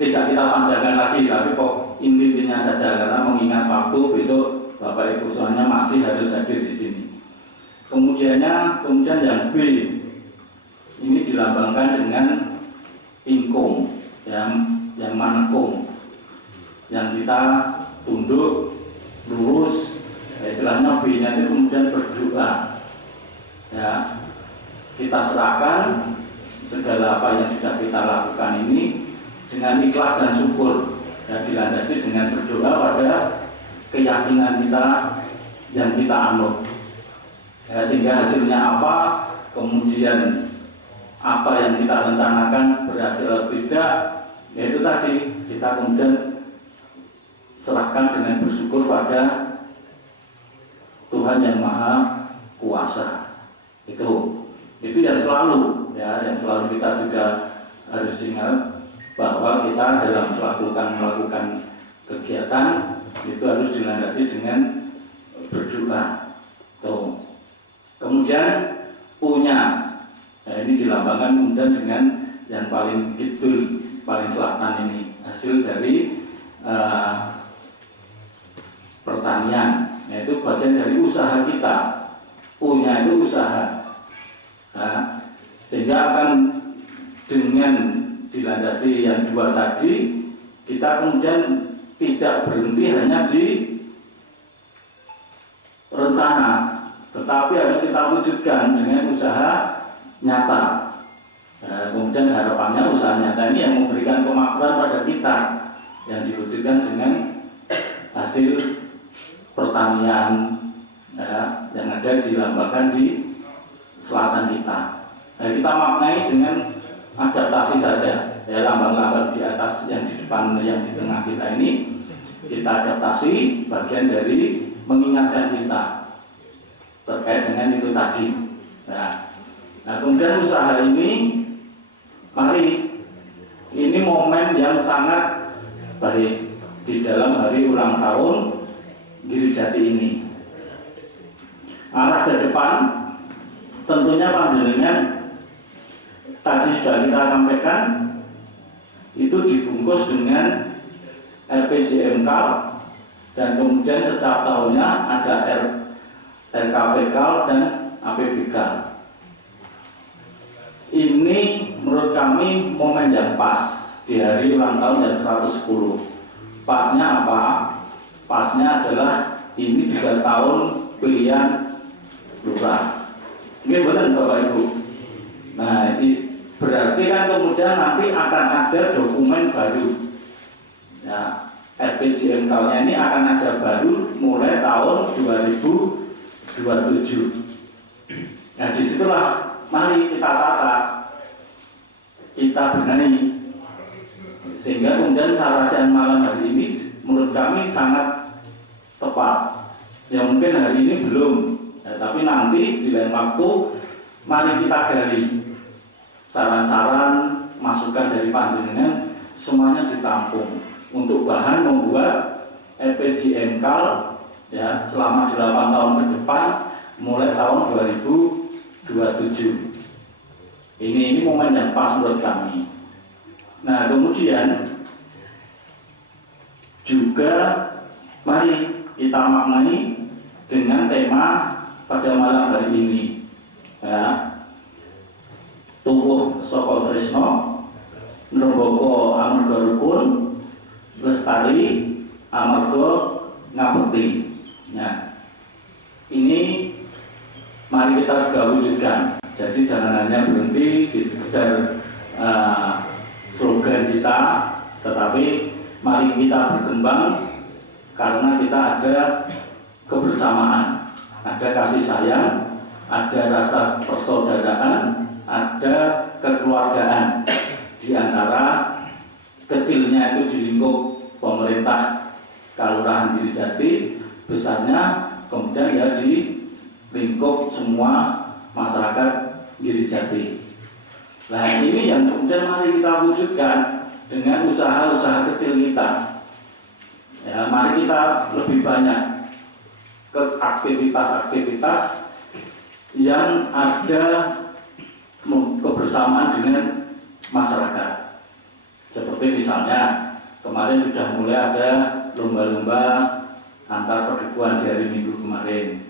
tidak kita panjangkan lagi, tapi kok intinya saja karena mengingat waktu besok Bapak Ibu soalnya masih harus hadir di sini. Kemudian yang B, ini dilambangkan dengan ingkung yang manekung, yang kita tunduk lurus, istilahnya B-nya itu kemudian berdoa. Ya, kita serahkan segala apa yang sudah kita lakukan ini dengan ikhlas dan syukur, ya, dilandasi dengan berdoa pada keyakinan kita yang kita anut, ya, sehingga hasilnya apa, kemudian apa yang kita rencanakan berhasil atau tidak, yaitu tadi kita kemudian serahkan dengan bersyukur pada Tuhan yang Maha Kuasa. Itu yang selalu, ya, yang selalu kita juga harus ingat bahwa kita dalam melakukan kegiatan itu harus dilandasi dengan berdoa. Kemudian punya, nah, ini dilambangkan kemudian dengan yang paling kidul, paling selatan ini, hasil dari pertanian, yaitu bagian dari usaha kita. Punya itu usaha, nah, sehingga akan dengan dilandasi yang dua tadi, kita kemudian tidak berhenti hanya di rencana, tetapi harus kita wujudkan dengan usaha nyata. Nah, kemudian harapannya usaha nyata ini yang memberikan kemakmuran pada kita, yang diwujudkan dengan hasil pertanian, ya, yang ada dilambangkan di selatan kita. Nah, kita maknai dengan adaptasi saja, ya, lambang-lambang di atas yang di depan, yang di tengah kita ini kita adaptasi bagian dari mengingatkan kita terkait dengan itu tadi. Nah, kemudian usaha ini, mari, ini momen yang sangat baik di dalam hari ulang tahun Girijati ini. Arah ke depan tentunya panjenengan tadi sudah kita sampaikan, itu dibungkus dengan RPJMK, dan kemudian setiap tahunnya ada RKPK dan APBK. Ini menurut kami momen yang pas di hari ulang tahun yang 110. Pasnya apa? Pasnya adalah ini juga tahun pilihan lurah. Ini benar Bapak Ibu. Nah, ini berarti kan kemudian nanti akan ada dokumen baru. Ya, RPJMK-nya ini akan ada baru mulai tahun 2027. Nah, disitulah mari kita tata, kita benahi, sehingga kemudian sarasian malam hari ini menurut kami sangat tepat. Ya mungkin hari ini belum, ya, tapi nanti di lain waktu mari kita gali saran-saran, masukan dari panjenengan, semuanya ditampung untuk bahan membuat RPJMK, ya, selama 8 tahun ke depan mulai tahun 2027. Ini momen yang pas menurut kami. Nah, kemudian juga mari kita maknai dengan tema pada malam hari ini, ya, Tuwuh Saka Tresna, Nrembaka amarga rukun, Lestari amarga ngabekti. Nah, ini mari kita juga wujudkan. Jadi jangan hanya berhenti di sekedar slogan kita, tetapi mari kita berkembang karena kita ada kebersamaan, ada kasih sayang, ada rasa persaudaraan, ada kekeluargaan di antara kecilnya itu di lingkup pemerintah Kelurahan Girijati, besarnya kemudian ya di lingkup semua masyarakat Girijati. Nah, ini yang kemudian mari kita wujudkan dengan usaha-usaha kecil kita. Ya, mari kita lebih banyak ke aktivitas-aktivitas yang ada kebersamaan dengan masyarakat. Seperti misalnya kemarin sudah mulai ada lomba-lomba antar perguruan di hari Minggu kemarin.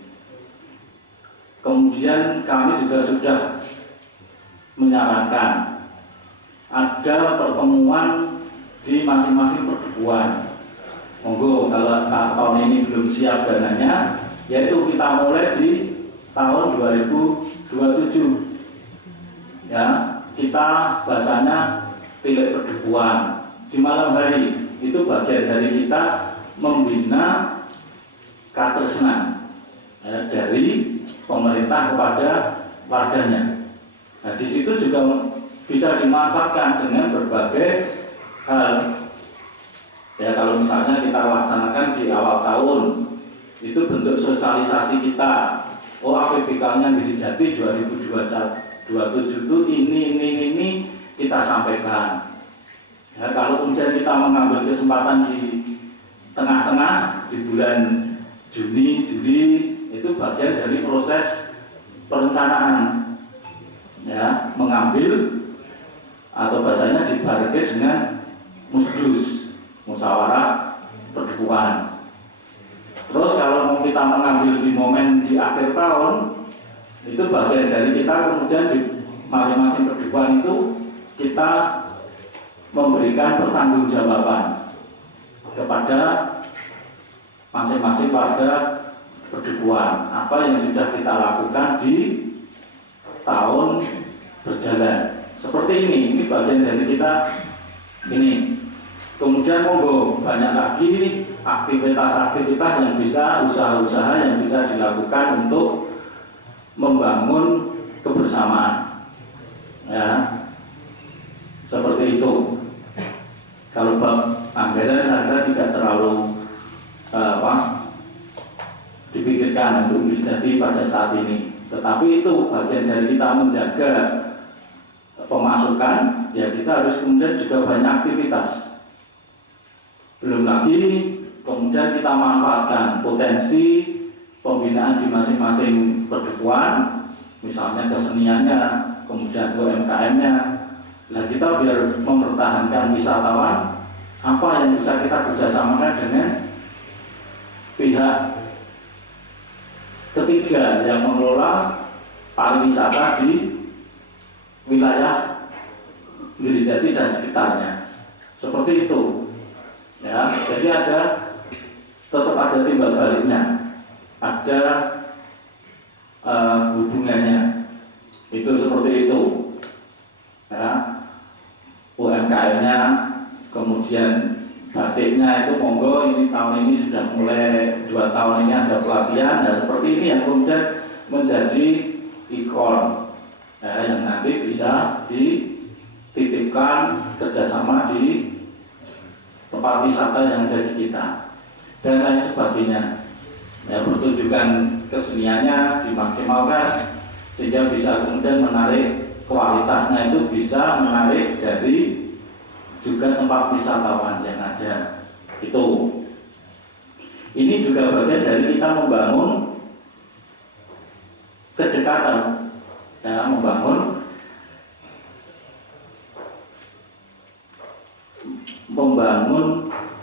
Kemudian kami juga sudah menyarankan ada pertemuan di masing-masing perdukuhan. Monggo kalau tahun ini belum siap dananya, yaitu kita mulai di tahun 2027. Ya, kita bahasanya pilih perdukuhan di malam hari. Itu bagian dari kita membina katresnan dari pemerintah kepada warganya. Nah, di situ juga bisa dimanfaatkan dengan berbagai hal. Ya, kalau misalnya kita laksanakan di awal tahun, itu bentuk sosialisasi kita. Oh, APBK-nya di Jati 2027 itu ini kita sampaikan. Ya, kalau kemudian kita mengambil kesempatan di tengah-tengah di bulan Juni, Juli, itu bagian dari proses perencanaan. Ya, mengambil atau bahasanya dibarengke dengan musdus, musyawarah perdukuhan. Terus kalau mau kita mengambil di momen di akhir tahun, itu bagian dari kita kemudian di masing-masing perdukuhan itu kita memberikan pertanggungjawaban kepada masing-masing warga perdukuhan apa yang sudah kita lakukan di tahun berjalan. Seperti ini bagian dari kita ini. Kemudian monggo banyak lagi aktivitas-aktivitas yang bisa, usaha-usaha yang bisa dilakukan untuk membangun kebersamaan. Ya, seperti itu. Kalau bab anggaran saya tidak terlalu dipikirkan untuk terjadi pada saat ini. Tetapi itu bagian dari kita menjaga pemasukan. Ya, kita harus kemudian juga banyak aktivitas. Belum lagi kemudian kita manfaatkan potensi pembinaan di masing-masing perdukuhan, misalnya keseniannya, kemudian UMKM-nya. Nah, kita biar mempertahankan wisatawan, apa yang bisa kita kerjasamakan dengan pihak ketiga yang mengelola pariwisata di wilayah Girijati dan sekitarnya. Seperti itu. Ya, jadi tetap ada timbal baliknya, ada hubungannya. Itu seperti itu. Ya, UMKM-nya, kemudian batiknya itu monggo ini tahun ini sudah mulai 2 tahun ini ada pelatihan. Nah, seperti ini yang kemudian menjadi ikon yang nanti bisa dititipkan kerjasama di tempat wisata yang ada di kita dan lain sebagainya. Ya, pertunjukan keseniannya dimaksimalkan sehingga bisa kemudian menarik, kualitasnya itu bisa menarik dari juga tempat wisatawan yang ada. Itu ini juga bagian dari kita membangun kedekatan, ya, membangun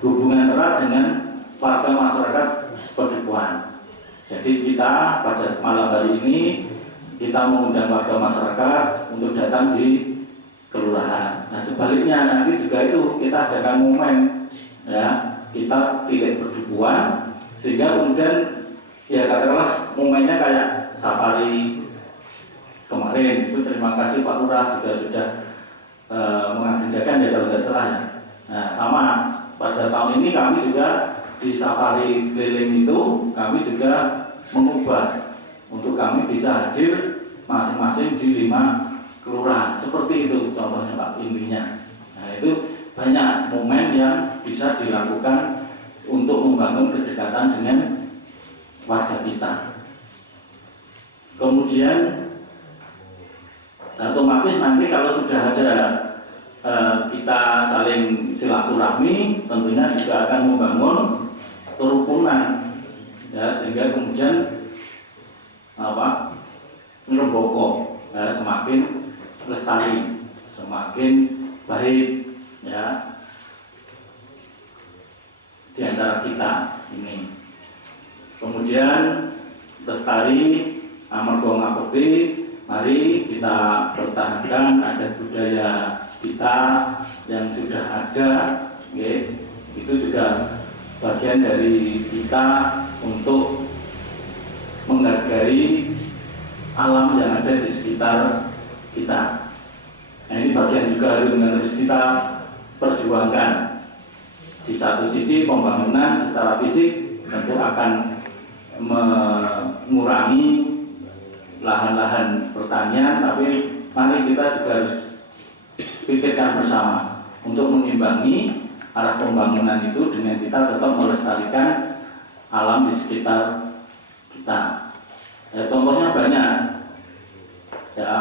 hubungan erat dengan warga masyarakat perdukuhan. Jadi kita pada malam hari ini kita mengundang warga masyarakat untuk datang di kelurahan. Nah, sebaliknya nanti juga itu kita adakan momen, ya, kita pilih perdukuhan sehingga kemudian ya katakanlah momennya kayak safari kemarin itu. Terima kasih Pak Lurah juga sudah mengagendakan ya kalau tidak salah ya. Nah, sama pada tahun ini kami juga di safari keliling itu kami juga mengubah untuk kami bisa hadir masing-masing di 5 kelurahan. Seperti itu contohnya Pak, intinya. Nah, itu banyak momen yang bisa dilakukan untuk membangun kedekatan dengan warga kita. Kemudian otomatis nanti kalau sudah ada kita saling silaturahmi, tentunya juga akan membangun kerukunan, ya, sehingga kemudian ngeremboko, ya, semakin lestari, semakin baik, ya, di antara kita ini. Kemudian lestari amarga ngabepi mari kita pertahankan adat budaya kita yang sudah ada, itu juga bagian dari kita untuk menghargai alam yang ada di sekitar kita. Nah, ini bagian juga harus kita perjuangkan. Di satu sisi pembangunan secara fisik tentu akan mengurangi lahan-lahan pertanian, tapi mari kita juga harus pikirkan bersama untuk mengimbangi arah pembangunan itu dengan kita tetap melestarikan alam di sekitar kita. Ya, contohnya banyak, ya,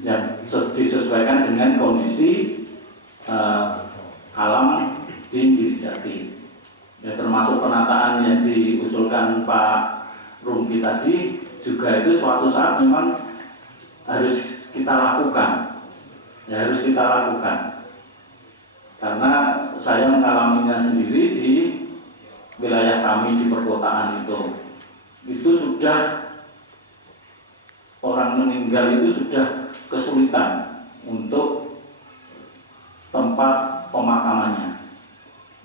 yang disesuaikan dengan kondisi alam di Girisjati. Ya, termasuk penataan yang diusulkan Pak Rumpi tadi juga itu suatu saat memang harus kita lakukan. Ya, harus kita lakukan. Karena saya mengalaminya sendiri di wilayah kami di perkotaan itu sudah orang meninggal itu sudah kesulitan untuk tempat pemakamannya.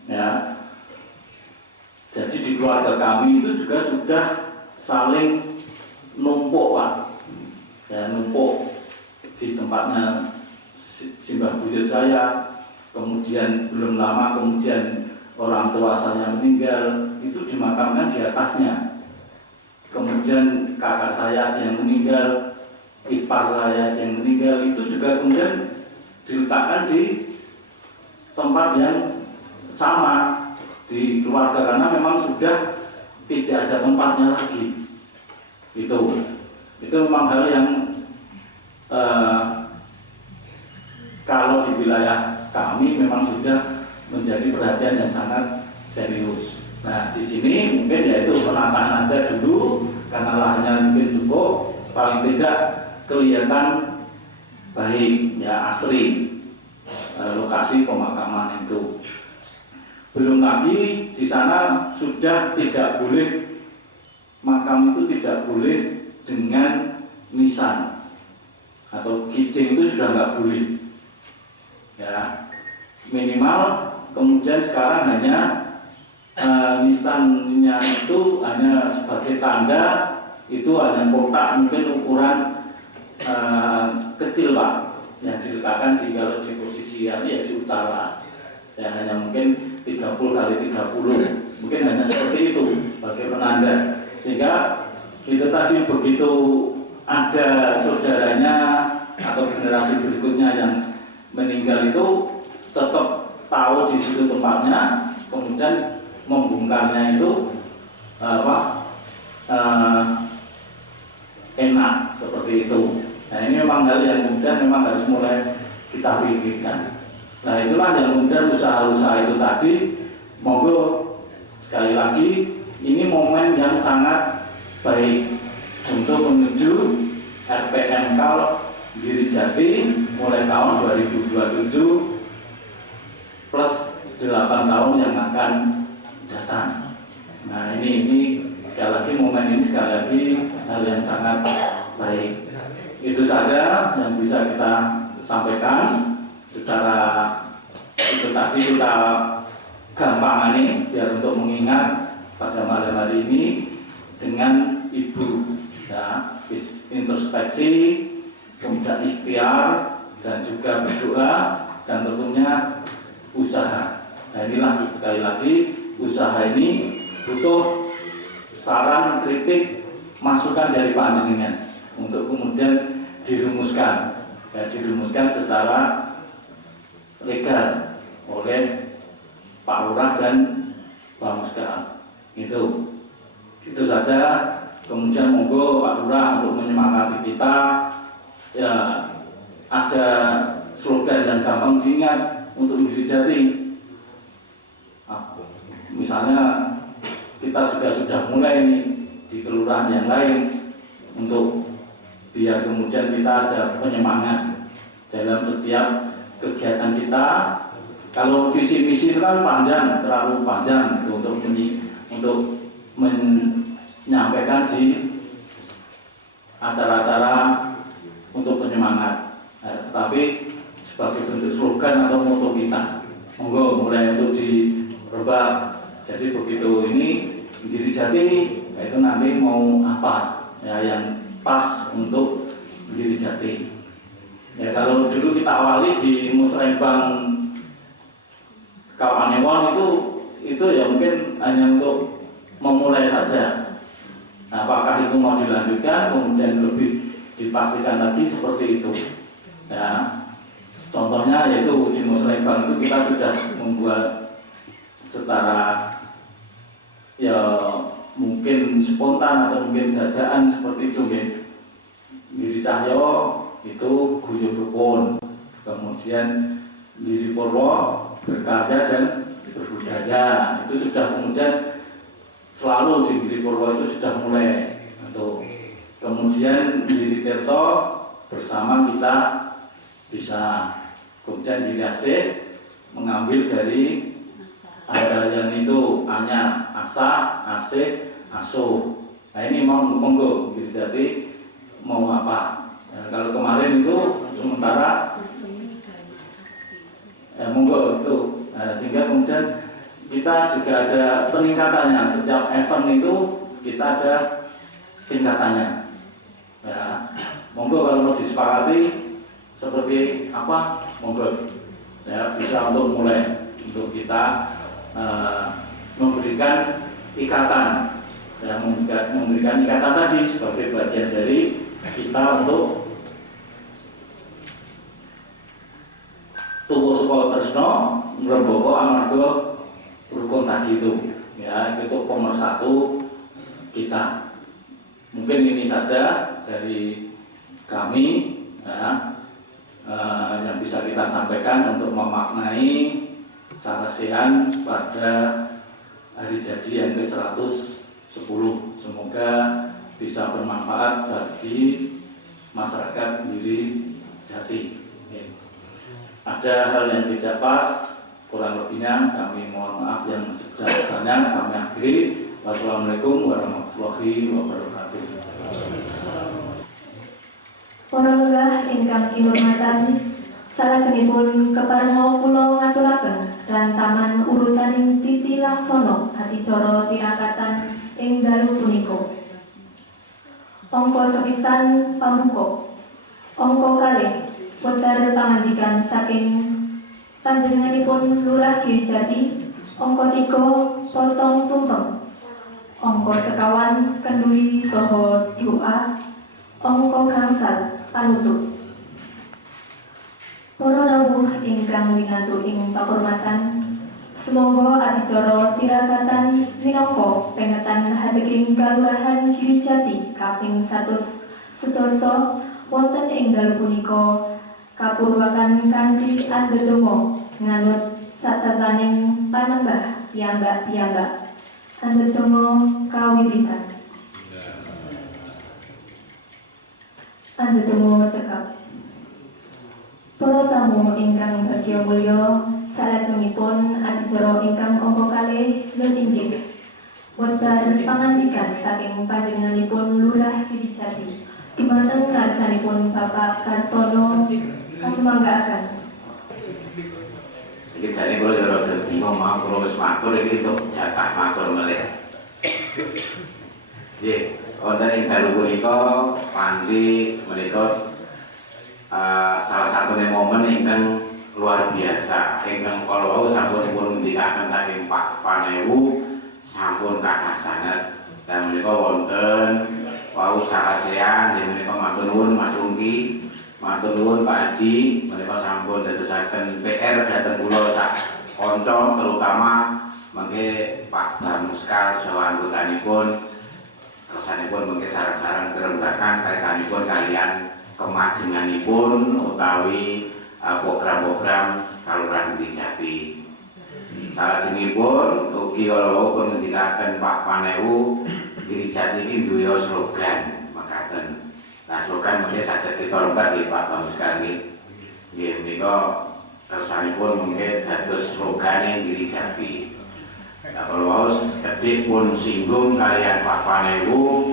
Ya, jadi di keluarga kami itu juga sudah saling numpuk, Pak. Ya, numpuk di tempatnya simbah buyut saya. Kemudian belum lama kemudian orang tua saya meninggal, itu dimakamkan di atasnya. Kemudian kakak saya yang meninggal, ipar saya yang meninggal, itu juga kemudian diletakkan di tempat yang sama di keluarga, karena memang sudah tidak ada tempatnya lagi. Itu memang hal yang kalau di wilayah kami memang sudah menjadi perhatian yang sangat serius. Nah, di sini mungkin yaitu penataan aja dulu karena lahannya mungkin cukup, paling tidak kelihatan baik, ya, asri lokasi pemakaman itu. Belum lagi di sana sudah tidak boleh, makam itu tidak boleh dengan nisan atau kijing, itu sudah nggak boleh. Ya, minimal kemudian sekarang hanya nisannya itu hanya sebagai tanda, itu hanya kotak mungkin ukuran kecil, Pak, yang diletakkan kalau di posisi ya di utara, ya hanya mungkin 30 kali 30, mungkin hanya seperti itu sebagai penanda, sehingga itu tadi begitu ada saudaranya atau generasi berikutnya yang meninggal itu tetap tahu di situ tempatnya, kemudian membongkarnya itu enak seperti itu. Nah, ini memang hal yang kemudian memang harus mulai kita pikirkan. Nah, itulah yang kemudian usaha-usaha itu tadi, monggo sekali lagi ini momen yang sangat baik untuk menuju RPMK Girisjati mulai tahun 2027 plus 8 tahun yang akan datang. Nah, ini sekali lagi momen ini sekali lagi hal yang sangat baik. Itu saja yang bisa kita sampaikan secara itu tadi kita gampangane biar untuk mengingat pada malam hari ini dengan Ibu, ya, introspeksi, kemudian ikhtiar dan juga berdoa dan tentunya usaha. Nah, inilah sekali lagi usaha ini butuh saran, kritik, masukan dari panjenengan untuk kemudian dirumuskan, ya, dirumuskan secara legal oleh Pak Lurah dan Pak Muskara. Itu saja. Kemudian monggo Pak Lurah untuk menyemangati kita, ya, ada slogan yang gampang diingat untuk Girisjati. Misalnya kita juga sudah mulai nih di kelurahan yang lain untuk biar kemudian kita ada penyemangat dalam setiap kegiatan kita. Kalau visi misi itu kan panjang, terlalu panjang gitu, untuk menyampaikan di acara-acara tapi sebagai bentuk slogan atau moto kita. Monggo mulai untuk dirubah. Jadi begitu ini Giri Jati, itu nanti mau apa ya yang pas untuk Giri Jati. Ya kalau dulu kita awali di Musrembang Kapanewon itu ya mungkin hanya untuk memulai saja. Nah, apakah itu mau dilanjutkan kemudian lebih dipastikan lagi seperti itu. Ya, contohnya yaitu di Musrembang itu kita sudah membuat secara ya mungkin spontan atau mungkin dadaan seperti itu ya. Giri Cahyo itu guyub rukun, kemudian Giri Purwo berkarya dan berbudaya, itu sudah kemudian selalu di Giri Purwo itu sudah mulai untuk kemudian Giri Tirto bersama kita bisa kemudian Giri Asih mengambil dari ada yang itu hanya asa, asih, asuh. Nah ini mau monggo Giri Jati mau apa? Ya, kalau kemarin itu sementara monggo itu sehingga kemudian kita juga ada peningkatannya. Setiap event itu kita ada tingkatannya. Ya, monggo kalau mau disepakati seperti apa, monggo ya bisa untuk mulai untuk kita memberikan ikatan, ya, memberikan ikatan tadi sebagai bagian dari kita untuk tubuh sekolah tresno ngrembaka amarga rukun tadi itu, ya itu pemersatu kita. Mungkin ini saja dari kami ya, yang bisa kita sampaikan untuk memaknai Sarasehan pada hari jadi yang ke-110. Semoga bisa bermanfaat bagi masyarakat Giri Jati. Ada hal yang tidak pas, kurang lebihnya kami mohon maaf yang sebesar-besarnya. Kami akhiri. Wassalamualaikum warahmatullahi wabarakatuh. Para lenggah ingkang kinurmatan, salajengipun keparenga kula ngaturaken rantaman urutaning titi laksana adicara tirakatan ing dalu punika. Angka sepisan pamuka. Angka kalih wetar pangandikan saking panjenenganipun Lurah Giri Jati. Angka 3 potong tumpeng. Angka sekawan kenduri saha doa. Angka gangsal panutup. Para rawuh ingkang winantu ing pakurmatan, sumangga adicara tirakatan minangka pengetan hadeging Kalurahan Giri Jati kaping 111 wonten ing dalu punika kapurwakan kanthi andedonga nganut satataning panembah piyambak-piyambak. Andedonga kawiwitan. Andedonga cekap. Para tamu ingkang bagya mulya, salajengipun adicara ingkang angka kalih nun inggih wetar pangandikan saking panjenenganipun Lurah Giri Jati dumateng ngarsanipun Bapak Karsono kasumanggaaken. Iki jane kula yo rada bingung mau kula wis matur iki untuk jatah matur melih. Nggih, wonten ing dalu punika panthi menika salah satu momen ingkang luar biasa ingkang kala wau sampun ngendikaken saking Pak Panewu sampun kathah sanget dan menika wonten wau Sarasehan yen menika matur nuwun Mas Rungki, matur nuwun Pak Haji menika sampun dadosaken PR dhateng kula sak kanca terutama mengke Pak Darmuskal saha anggotanipun kersanipun mengke sareng-sareng kerembakan kaitanipun kalian kemajenganipun utawi program-program Kalurahan Giri Jati. Salajengipun ugi kala pun ngendikaken Pak Panewu Giri Jati iki duwe slogan mekaten. Nah slogan mengke saged ditolongkan nggih Pak Pamuskal nggih. Nggih menika kersanipun mengke dados slogane Giri Jati. Nah kalau wau kedhik pun singgung kalian Pak Panewu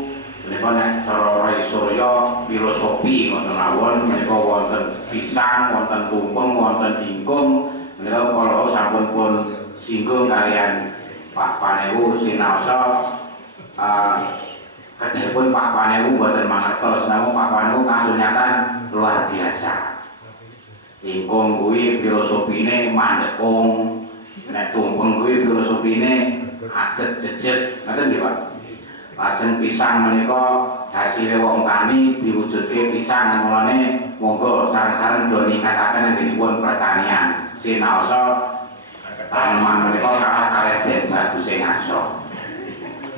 menika nek cara Roy Suryo filosofi wonten mawon menika wonten pisang, wonten tumpeng, wonten ingkung menika kala sampun pun singgung kalian Pak Panewu sinaosa kedahipun Pak Panewu boten mangertos namun Pak Panewu kasunyatan luar biasa. Ingkung kuwi filosofine mandekung, nek tumpeng kuwi filosofine adet jejet, ngoten nggih Pak. Lajeng pisang menika hasilé wong tani diwujudke pisang mulane monggo sareng-sareng do ningkataken anggenipun pertanian. Sinaosa tanaman menika kalah kalih Den Baguse Ngaso.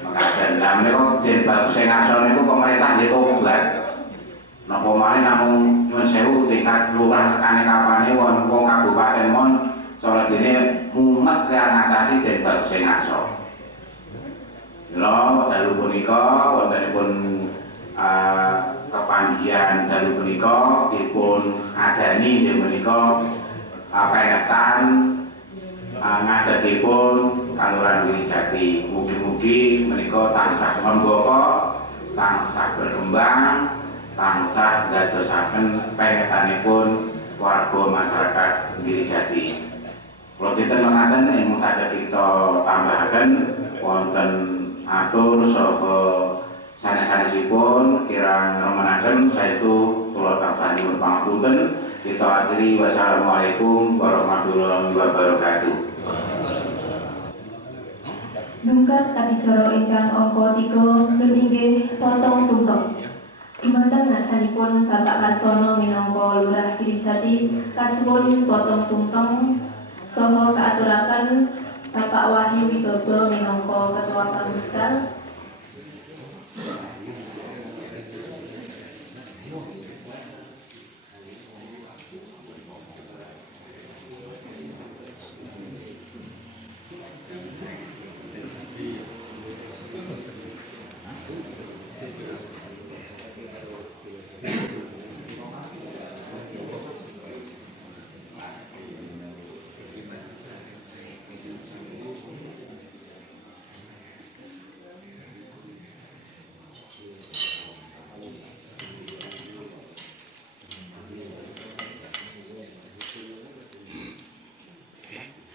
Mekaten lan menika Den Baguse Ngaso niku pemerintah nggih tobat. Napa malih namung nyuwun sewu tingkat lurah sekane kapane wong kabupaten mon cara dene mumet ngatasi Den Baguse Ngaso. Lho, dalu punika wontenipun kepandian dalu punika dipun adani inggih menika pengetan ngadegipun Kalurahan Wirijati. Mugi-mugi menika tansah memboko, tansah berkembang, tansah dadosaken pengetanipun warga masyarakat Wirijati. Kula dinten mengaten ingkang saged kita tambahaken wonten atur saha sanes-sanesipun kirang remenaken saestu kula tansah nyuwun pangapunten. Kita akhiri wassalamualaikum warahmatullahi wabarakatuh. Dungkat adicara ingkang angka 3 inggih potong tumpeng. Dumateng nasanipun Bapak Karsono minangka Lurah Wirijati kasuwun potong tumpeng saha kaaturaken Bapak Wahyu Widodo minangka Ketua Pamuskal.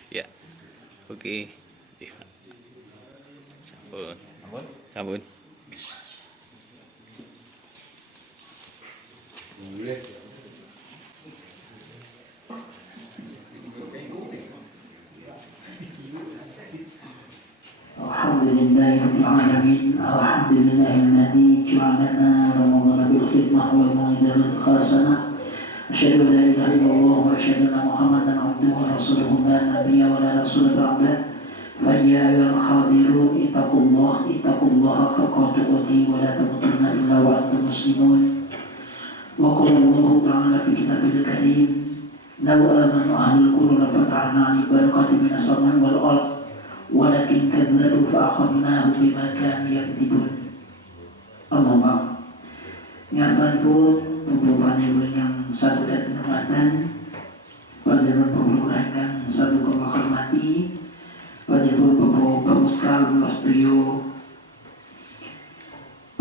Ya, oke. Sampun. Alhamdulillahirrahmanirrahim. Alhamdulillahilladzi ja'alana Ramadana bil khidmah wal mau'izatil hasanah. Asyhadu an la ilaha illallah wa asyhadu anna Muhammadan abduhu wa rasuluhu la nabiyya wa la rasula ba'da. Fa ya ayyuhal hadirun ittaqullaha haqqa tuqatih wa la tamutunna illa wa antum muslimun. Wa qala Allahu ta'ala fi kitabil karim, law amanu ahlul qura la fatahna 'alaihim barakatin minas samai wal ardh walakin kadzabu fa akhadnahum bima kanu yakdzibun. Allahumma ngasanipun pembukaan yang satu dan hormatan panjenengan pemulung ingkang satu kula hormati panjenengan Bapak Pamuskal Wastuyo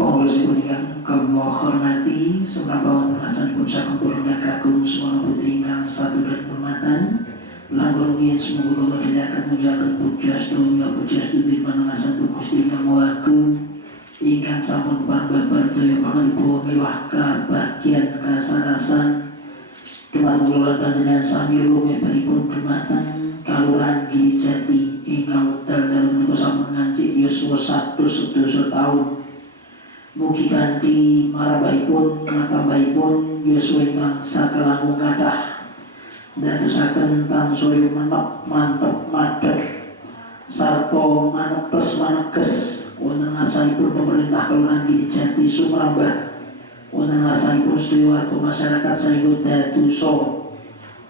pengurusipun ingkang kula hormati seprapawan ngasanipun saking kula kakung semua putri ingkang satu dan hormatan langkung yen semoga kula dherekaken mujaken pujastuya pujastuti panangasan Gusti Ingkang Wagung ingkang sampun pambabar daya panganibo miwah kabagian kasarasan dumateng kula panjenengan sami lumebetipun dumateng Kalurahan Wirijati ingkang wekdal dalem menika sampun ngancik yuswa 100 taun. Mugi kanthi marabahipun natambahipun yuswa ingkang sakelangkung kathah dadosaken tansaya mantep madhep sarta manetes manekes wonten ngarsanipun pemerintah Kalurahan Wirijati sumrambah wonten ngarsanipun sedaya warga masyarakat saengga dadosa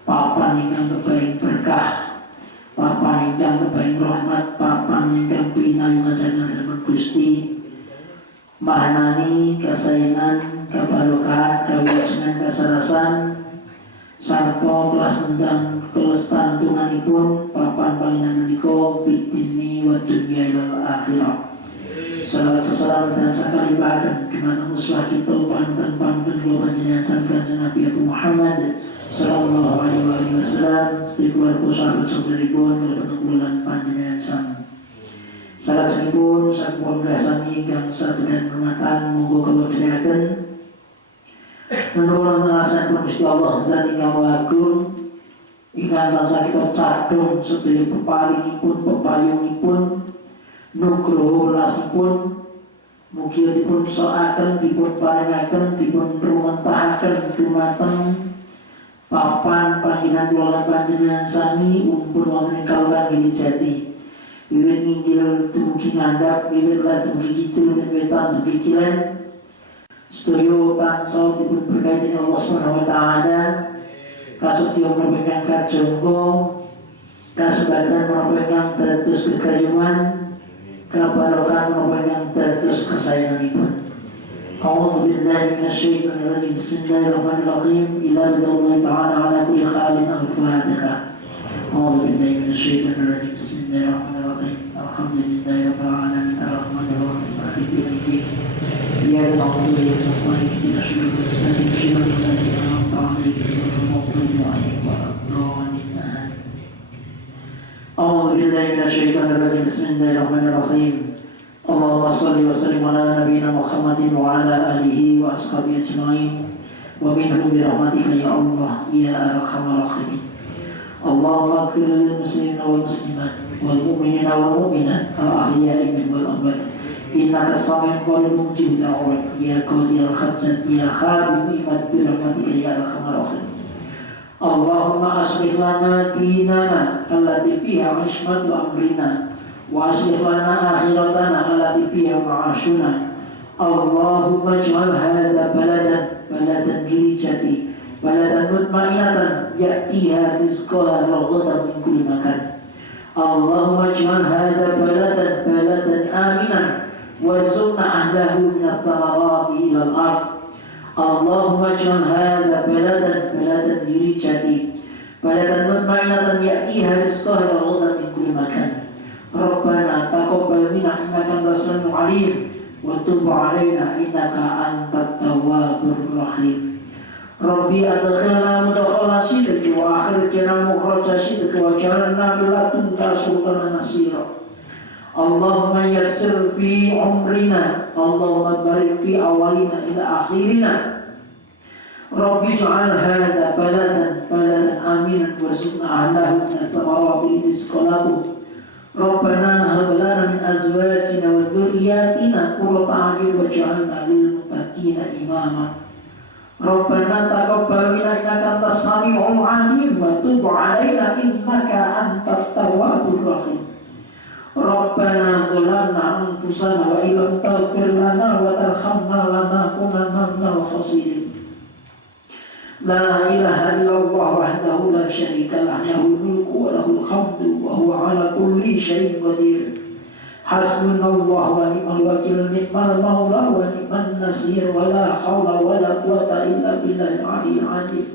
papan ingkang kebaing berkah, papan ingkang kebaing rahmat, papan ingkang pinayungan saking Gusti mahanani kasayangan, kabarokahan, kawilujengan, kasarasan sarta kelas nendang kelestantunanipun papan panjenengan menika fid dini wa dunya ilal akhirah. Salawat sesalam dan sakal ibadah Dimana muslah kita Panutan dua panjenengan Sangkan Nabi Muhammad Sallallahu alaihi wasallam Setiap keluarga sahabat saudari-saudari Dalam bulan panjenengan sam Salat senipun Sampun gasami Gang satu dan permatan Monggo kalau diriakan Menurut alasan Gusti Allah dan ingkang agung ingkang tansah kita cadung sedaya peparingipun pepayungipun nugroho welasipun mugi dipun soaken dipun paringaken dipun rumentahaken dumateng papan panggilan kula panjenengan sami umpun wonten ing kalurahan Gili Jati wiwit nginggil dumugi ngandhap wiwit lan dumugi kidul wiwit wetan dumugi kilen sedaya tansah dipun berkahi Allah Subhanahu wa taala kasutya merupakan kajongko kasebatan merupakan dados kegayuman kabarokan merupakan dados kesayanganipun. A'udzu billahi minasyaitonir rajim. Bismillahirrahmanirrahim. Ila billahi ta'ala ala kulli khalin al-Fatihah. A'udzu billahi minasyaitonir rajim. Bismillahirrahmanirrahim. Alhamdulillahirabbil alamin arrahmanir rahim maliki yaumiddin. Iyyaka na'budu wa iyyaka nasta'in ihdinas siratal mustaqim siratal ladzina an'amta 'alaihim ghairil maghdubi 'alaihim waladdallin. أعوذ بالله من الشيطان الرجيم بسم الله الرحمن الرحيم اللهم صل وسلم على نبينا محمد وعلى آله وأصحابه أجمعين ومنهم برحمتك يا الله يا أرحم الراحمين اللهم اغفر للمسلمين والمسلمات والمؤمنين والمؤمنات الأحياء منهم والأموات إنك السميع قريب مجيب الدعوات يا قاضي الحاجات يا خالق النعمات برحمتك يا أرحم الراحمين Allahumma aslih lana dinana allati fiha ismatu amrina wa aslih lana akhiratana allati fiha ma'ashuna Allahumma ij'al hadha baladan Gili Jati baladan mutmainatan ya'tiha rizqaha raghadan min kulli makan Allahumma ij'al hadha baladan aminan warzuqna ahlahu min ath-thamarati ila al-ardh Allahumma ij'al hadha baladan Gili Jati baladan mutmainatan ya'tiha rizqaha raghadan min kulli makan Rabbana taqabbal minna innaka antas samiul alim wa tub 'alaina innaka antat tawwabur rahim Rabbi adkhilna mudkhala sidqi wa akhrijna mukhraja sidqi wa ij'alna min ladunka sultanan nasira Allahumma yassir fi umrina Allahumma barik fi awalina ila akhirina Rabbi ij'al hadha baladan aminan warzuqna ahlahu min ath-thamarati rizqalahu Rabbana hab lana min azwajina wa dhurriyyatina qurrata a'yun waj'alna lil muttaqina imama Rabbana taqabbal minna innaka antas samiul 'alim wa tub 'alaina innaka antat tawwabur rahim Rabbana zalamna anfusana wa illam taghfir lana wa tarhamna lanakunanna minal khasirin La ilaha illallah wahdahu la syarika lah lahul mulku wa lahul hamdu wa huwa ala kulli syai'in qadir Hasbunallah wa ni'mal wakil ni'mal maula wa ni'man nasir wa la hawla wa la quwata illa billahil aliyyil azim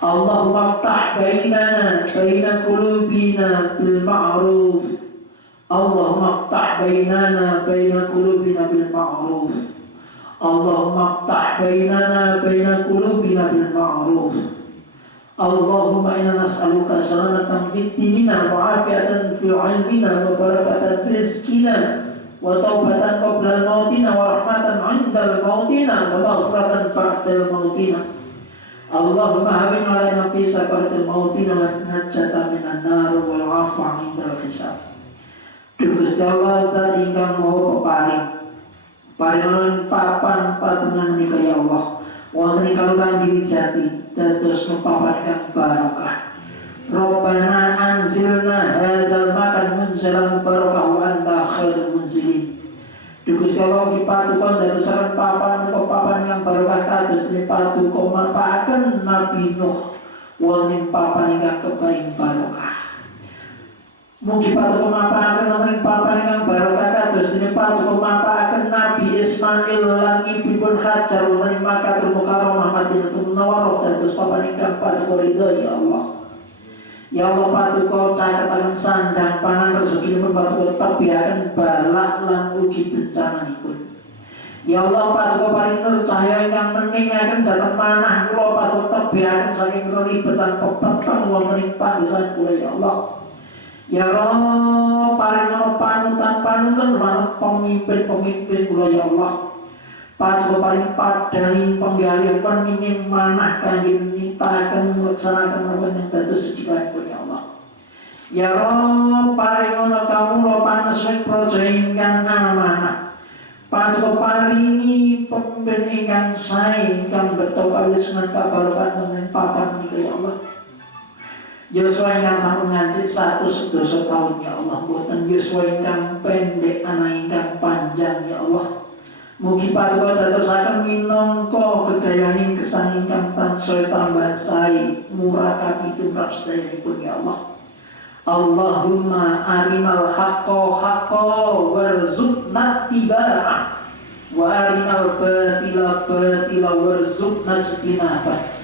Allahumma aftah baina qulubina bil ma'ruf Allahumma aftah baina qulubina bil ma'ruf Allahumma aftah baina qulubina bil ma'ruf Allahumma inna nas'aluka salamatan fid dinina wa afiatan fil ilmina wa barakatan fil rizqina wa taubatan qabla mautina wa rahmatan 'indal mautina wa maghfiratan ba'dal mautina Allahumma hawwin 'alaina fi sakaratil mautina wa najjata minan nar wal 'afwa 'indal hisab Gusti Allah tadi ingkang maha peparing paringan papan patungan menika ya Allah wonten ing kalurahan Gili Jati dados papan ingkang barokah Rabbana anzilna hadzal makan munzalan barokah wa anta khairul munzilin Gusti Allah dipatukan dadosaken papan yang barokah kados dipatukan manfaataken Nabi Nuh wonten papan ingkang keparing barokah Mugi patuh pemapakan wonten papan ingkang barokah kados dene patuh pemapakan Nabi Ismail lan ibipun Hajar wonten Makkatul Mukarramah Madinatul Munawwarah dados papan ingkang patuh ridho ya Allah. Ya Allah paduka caketaken sandang pangan rezekinipun paduka tebiaken balak lan ugi bencananipun. Ya Allah paduka paring nur cahya ingkang meningaken dhateng manah kula paduka tebiaken saking keribetan pepeteng wonten ing padesan kula ya Allah. Ya Allah paring panutan marang pemimpin-pemimpin kula ya Allah. Paduka paring padaning penggalih peningin manah kanjeng nitaken nglaksanakaken menapa dados sejibahipun ya Allah. Ya Allah paring kawula paneswing praja ingkang amanah. Paduka paringi pemimpin ingkang sae ingkang beto kawilujengan kabarokan wonten papan menika ya Allah. Yuswa ingkang sampun ngancik 110 tahun ya Allah, boten yuswa ingkang pendek ana ingkang panjang ya Allah. Mugi paduka dadosaken minangka gegayaning gesang ingkang tansah tambah sae murakabi tumrap sedayanipun ya Allah. Allahumma arinal haqqa warzuqna tiba'ah wa arinal batila warzuqna ijtinabah.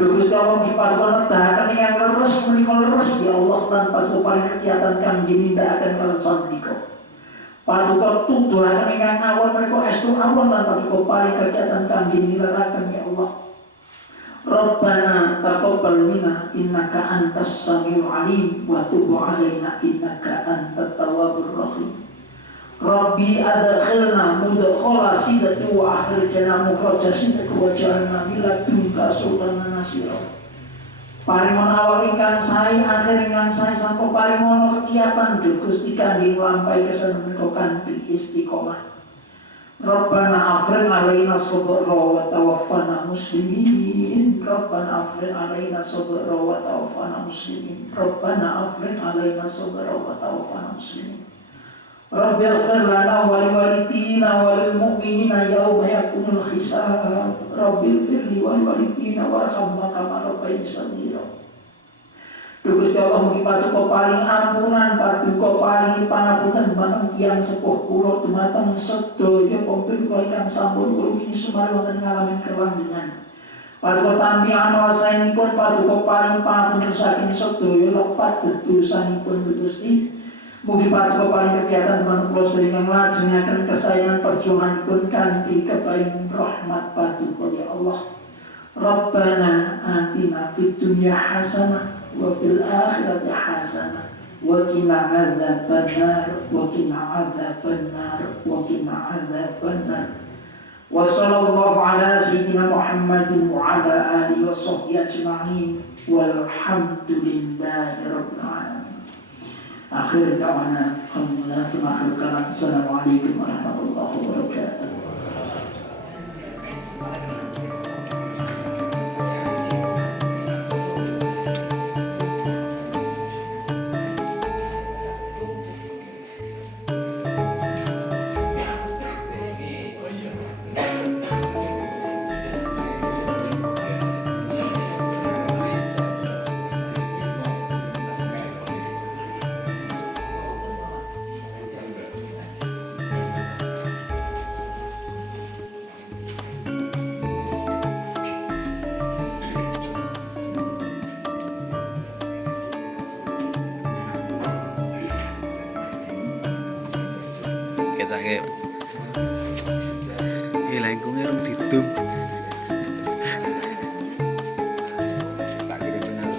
Gusti Allah dipaduka nedahaken ingkang leres menika leres ya Allah lan paduka paring kegiatan kang dimindakaken kalesan menika. Paduka tuduhaken ingkang awon menika estu awon lan paduka paring kegiatan kang dinilaraken ya Allah. Rabbana taqabbal minna innaka antas samiul alim wa tub 'alaina innaka antat tawwabur rahim. Rabbi adkhilna mudkhala sidqi wa akhrijna mukhraja sidqi wa jalna min ladunka sultanan nasira. Paringon awal ingkang sae akhir ingkang sae sampo paringon kegiatan Gusti kangge nglampahi kesenengan kanthi istiqomah. Rabbana afrigh 'alaina sabra wa tawaffana muslimin. Rabbana afrigh 'alaina sabra wa tawaffana muslimin. Rabbana afrigh 'alaina sabra wa tawaffana muslimin. Rabbi ighfir lana wa liwalidina wa lil mu'minina yawma yaqumul hisab. Rabbi ighfir li wa liwalidina warhamna kama rabbayani shaghira. Gusti Allah mugi paduka paring ampunan, paduka paring pangapunten dumateng tiyang sepuh kula dumateng sedaya pemimpin kula ingkang sampun kula sumari wonten ngalamin kelanggengan. Paduka tampi amal saenipun, paduka paring pangapunten saking sedaya lepat dosanipun Gusti. Mugi paduka paring kegiatan dumateng kula sedaya ingkang lajengaken kesayangan perjuanganipun kanthi keparing rahmat paduka ya Allah. Rabbana atina fid dunya hasanah wa fil akhirati hasanah wa qina adzabannar wa qina adzabannar wa qina adzabannar. Wa sallallahu ala sayyidina Muhammadin wa ala alihi wa sahbihi ajma'in walhamdulillahi rabbil alamin. Akhir kawana alhamdulillah wa kalam. Assalamualaikum warahmatullahi wabarakatuh. Ketake lengkungnya rem ditum. Tak kirim benar.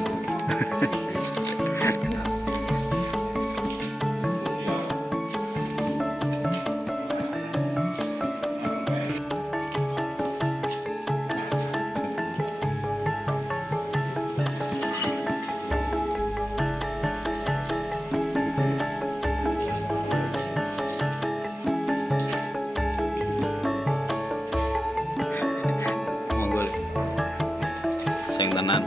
Monggo sing tenan.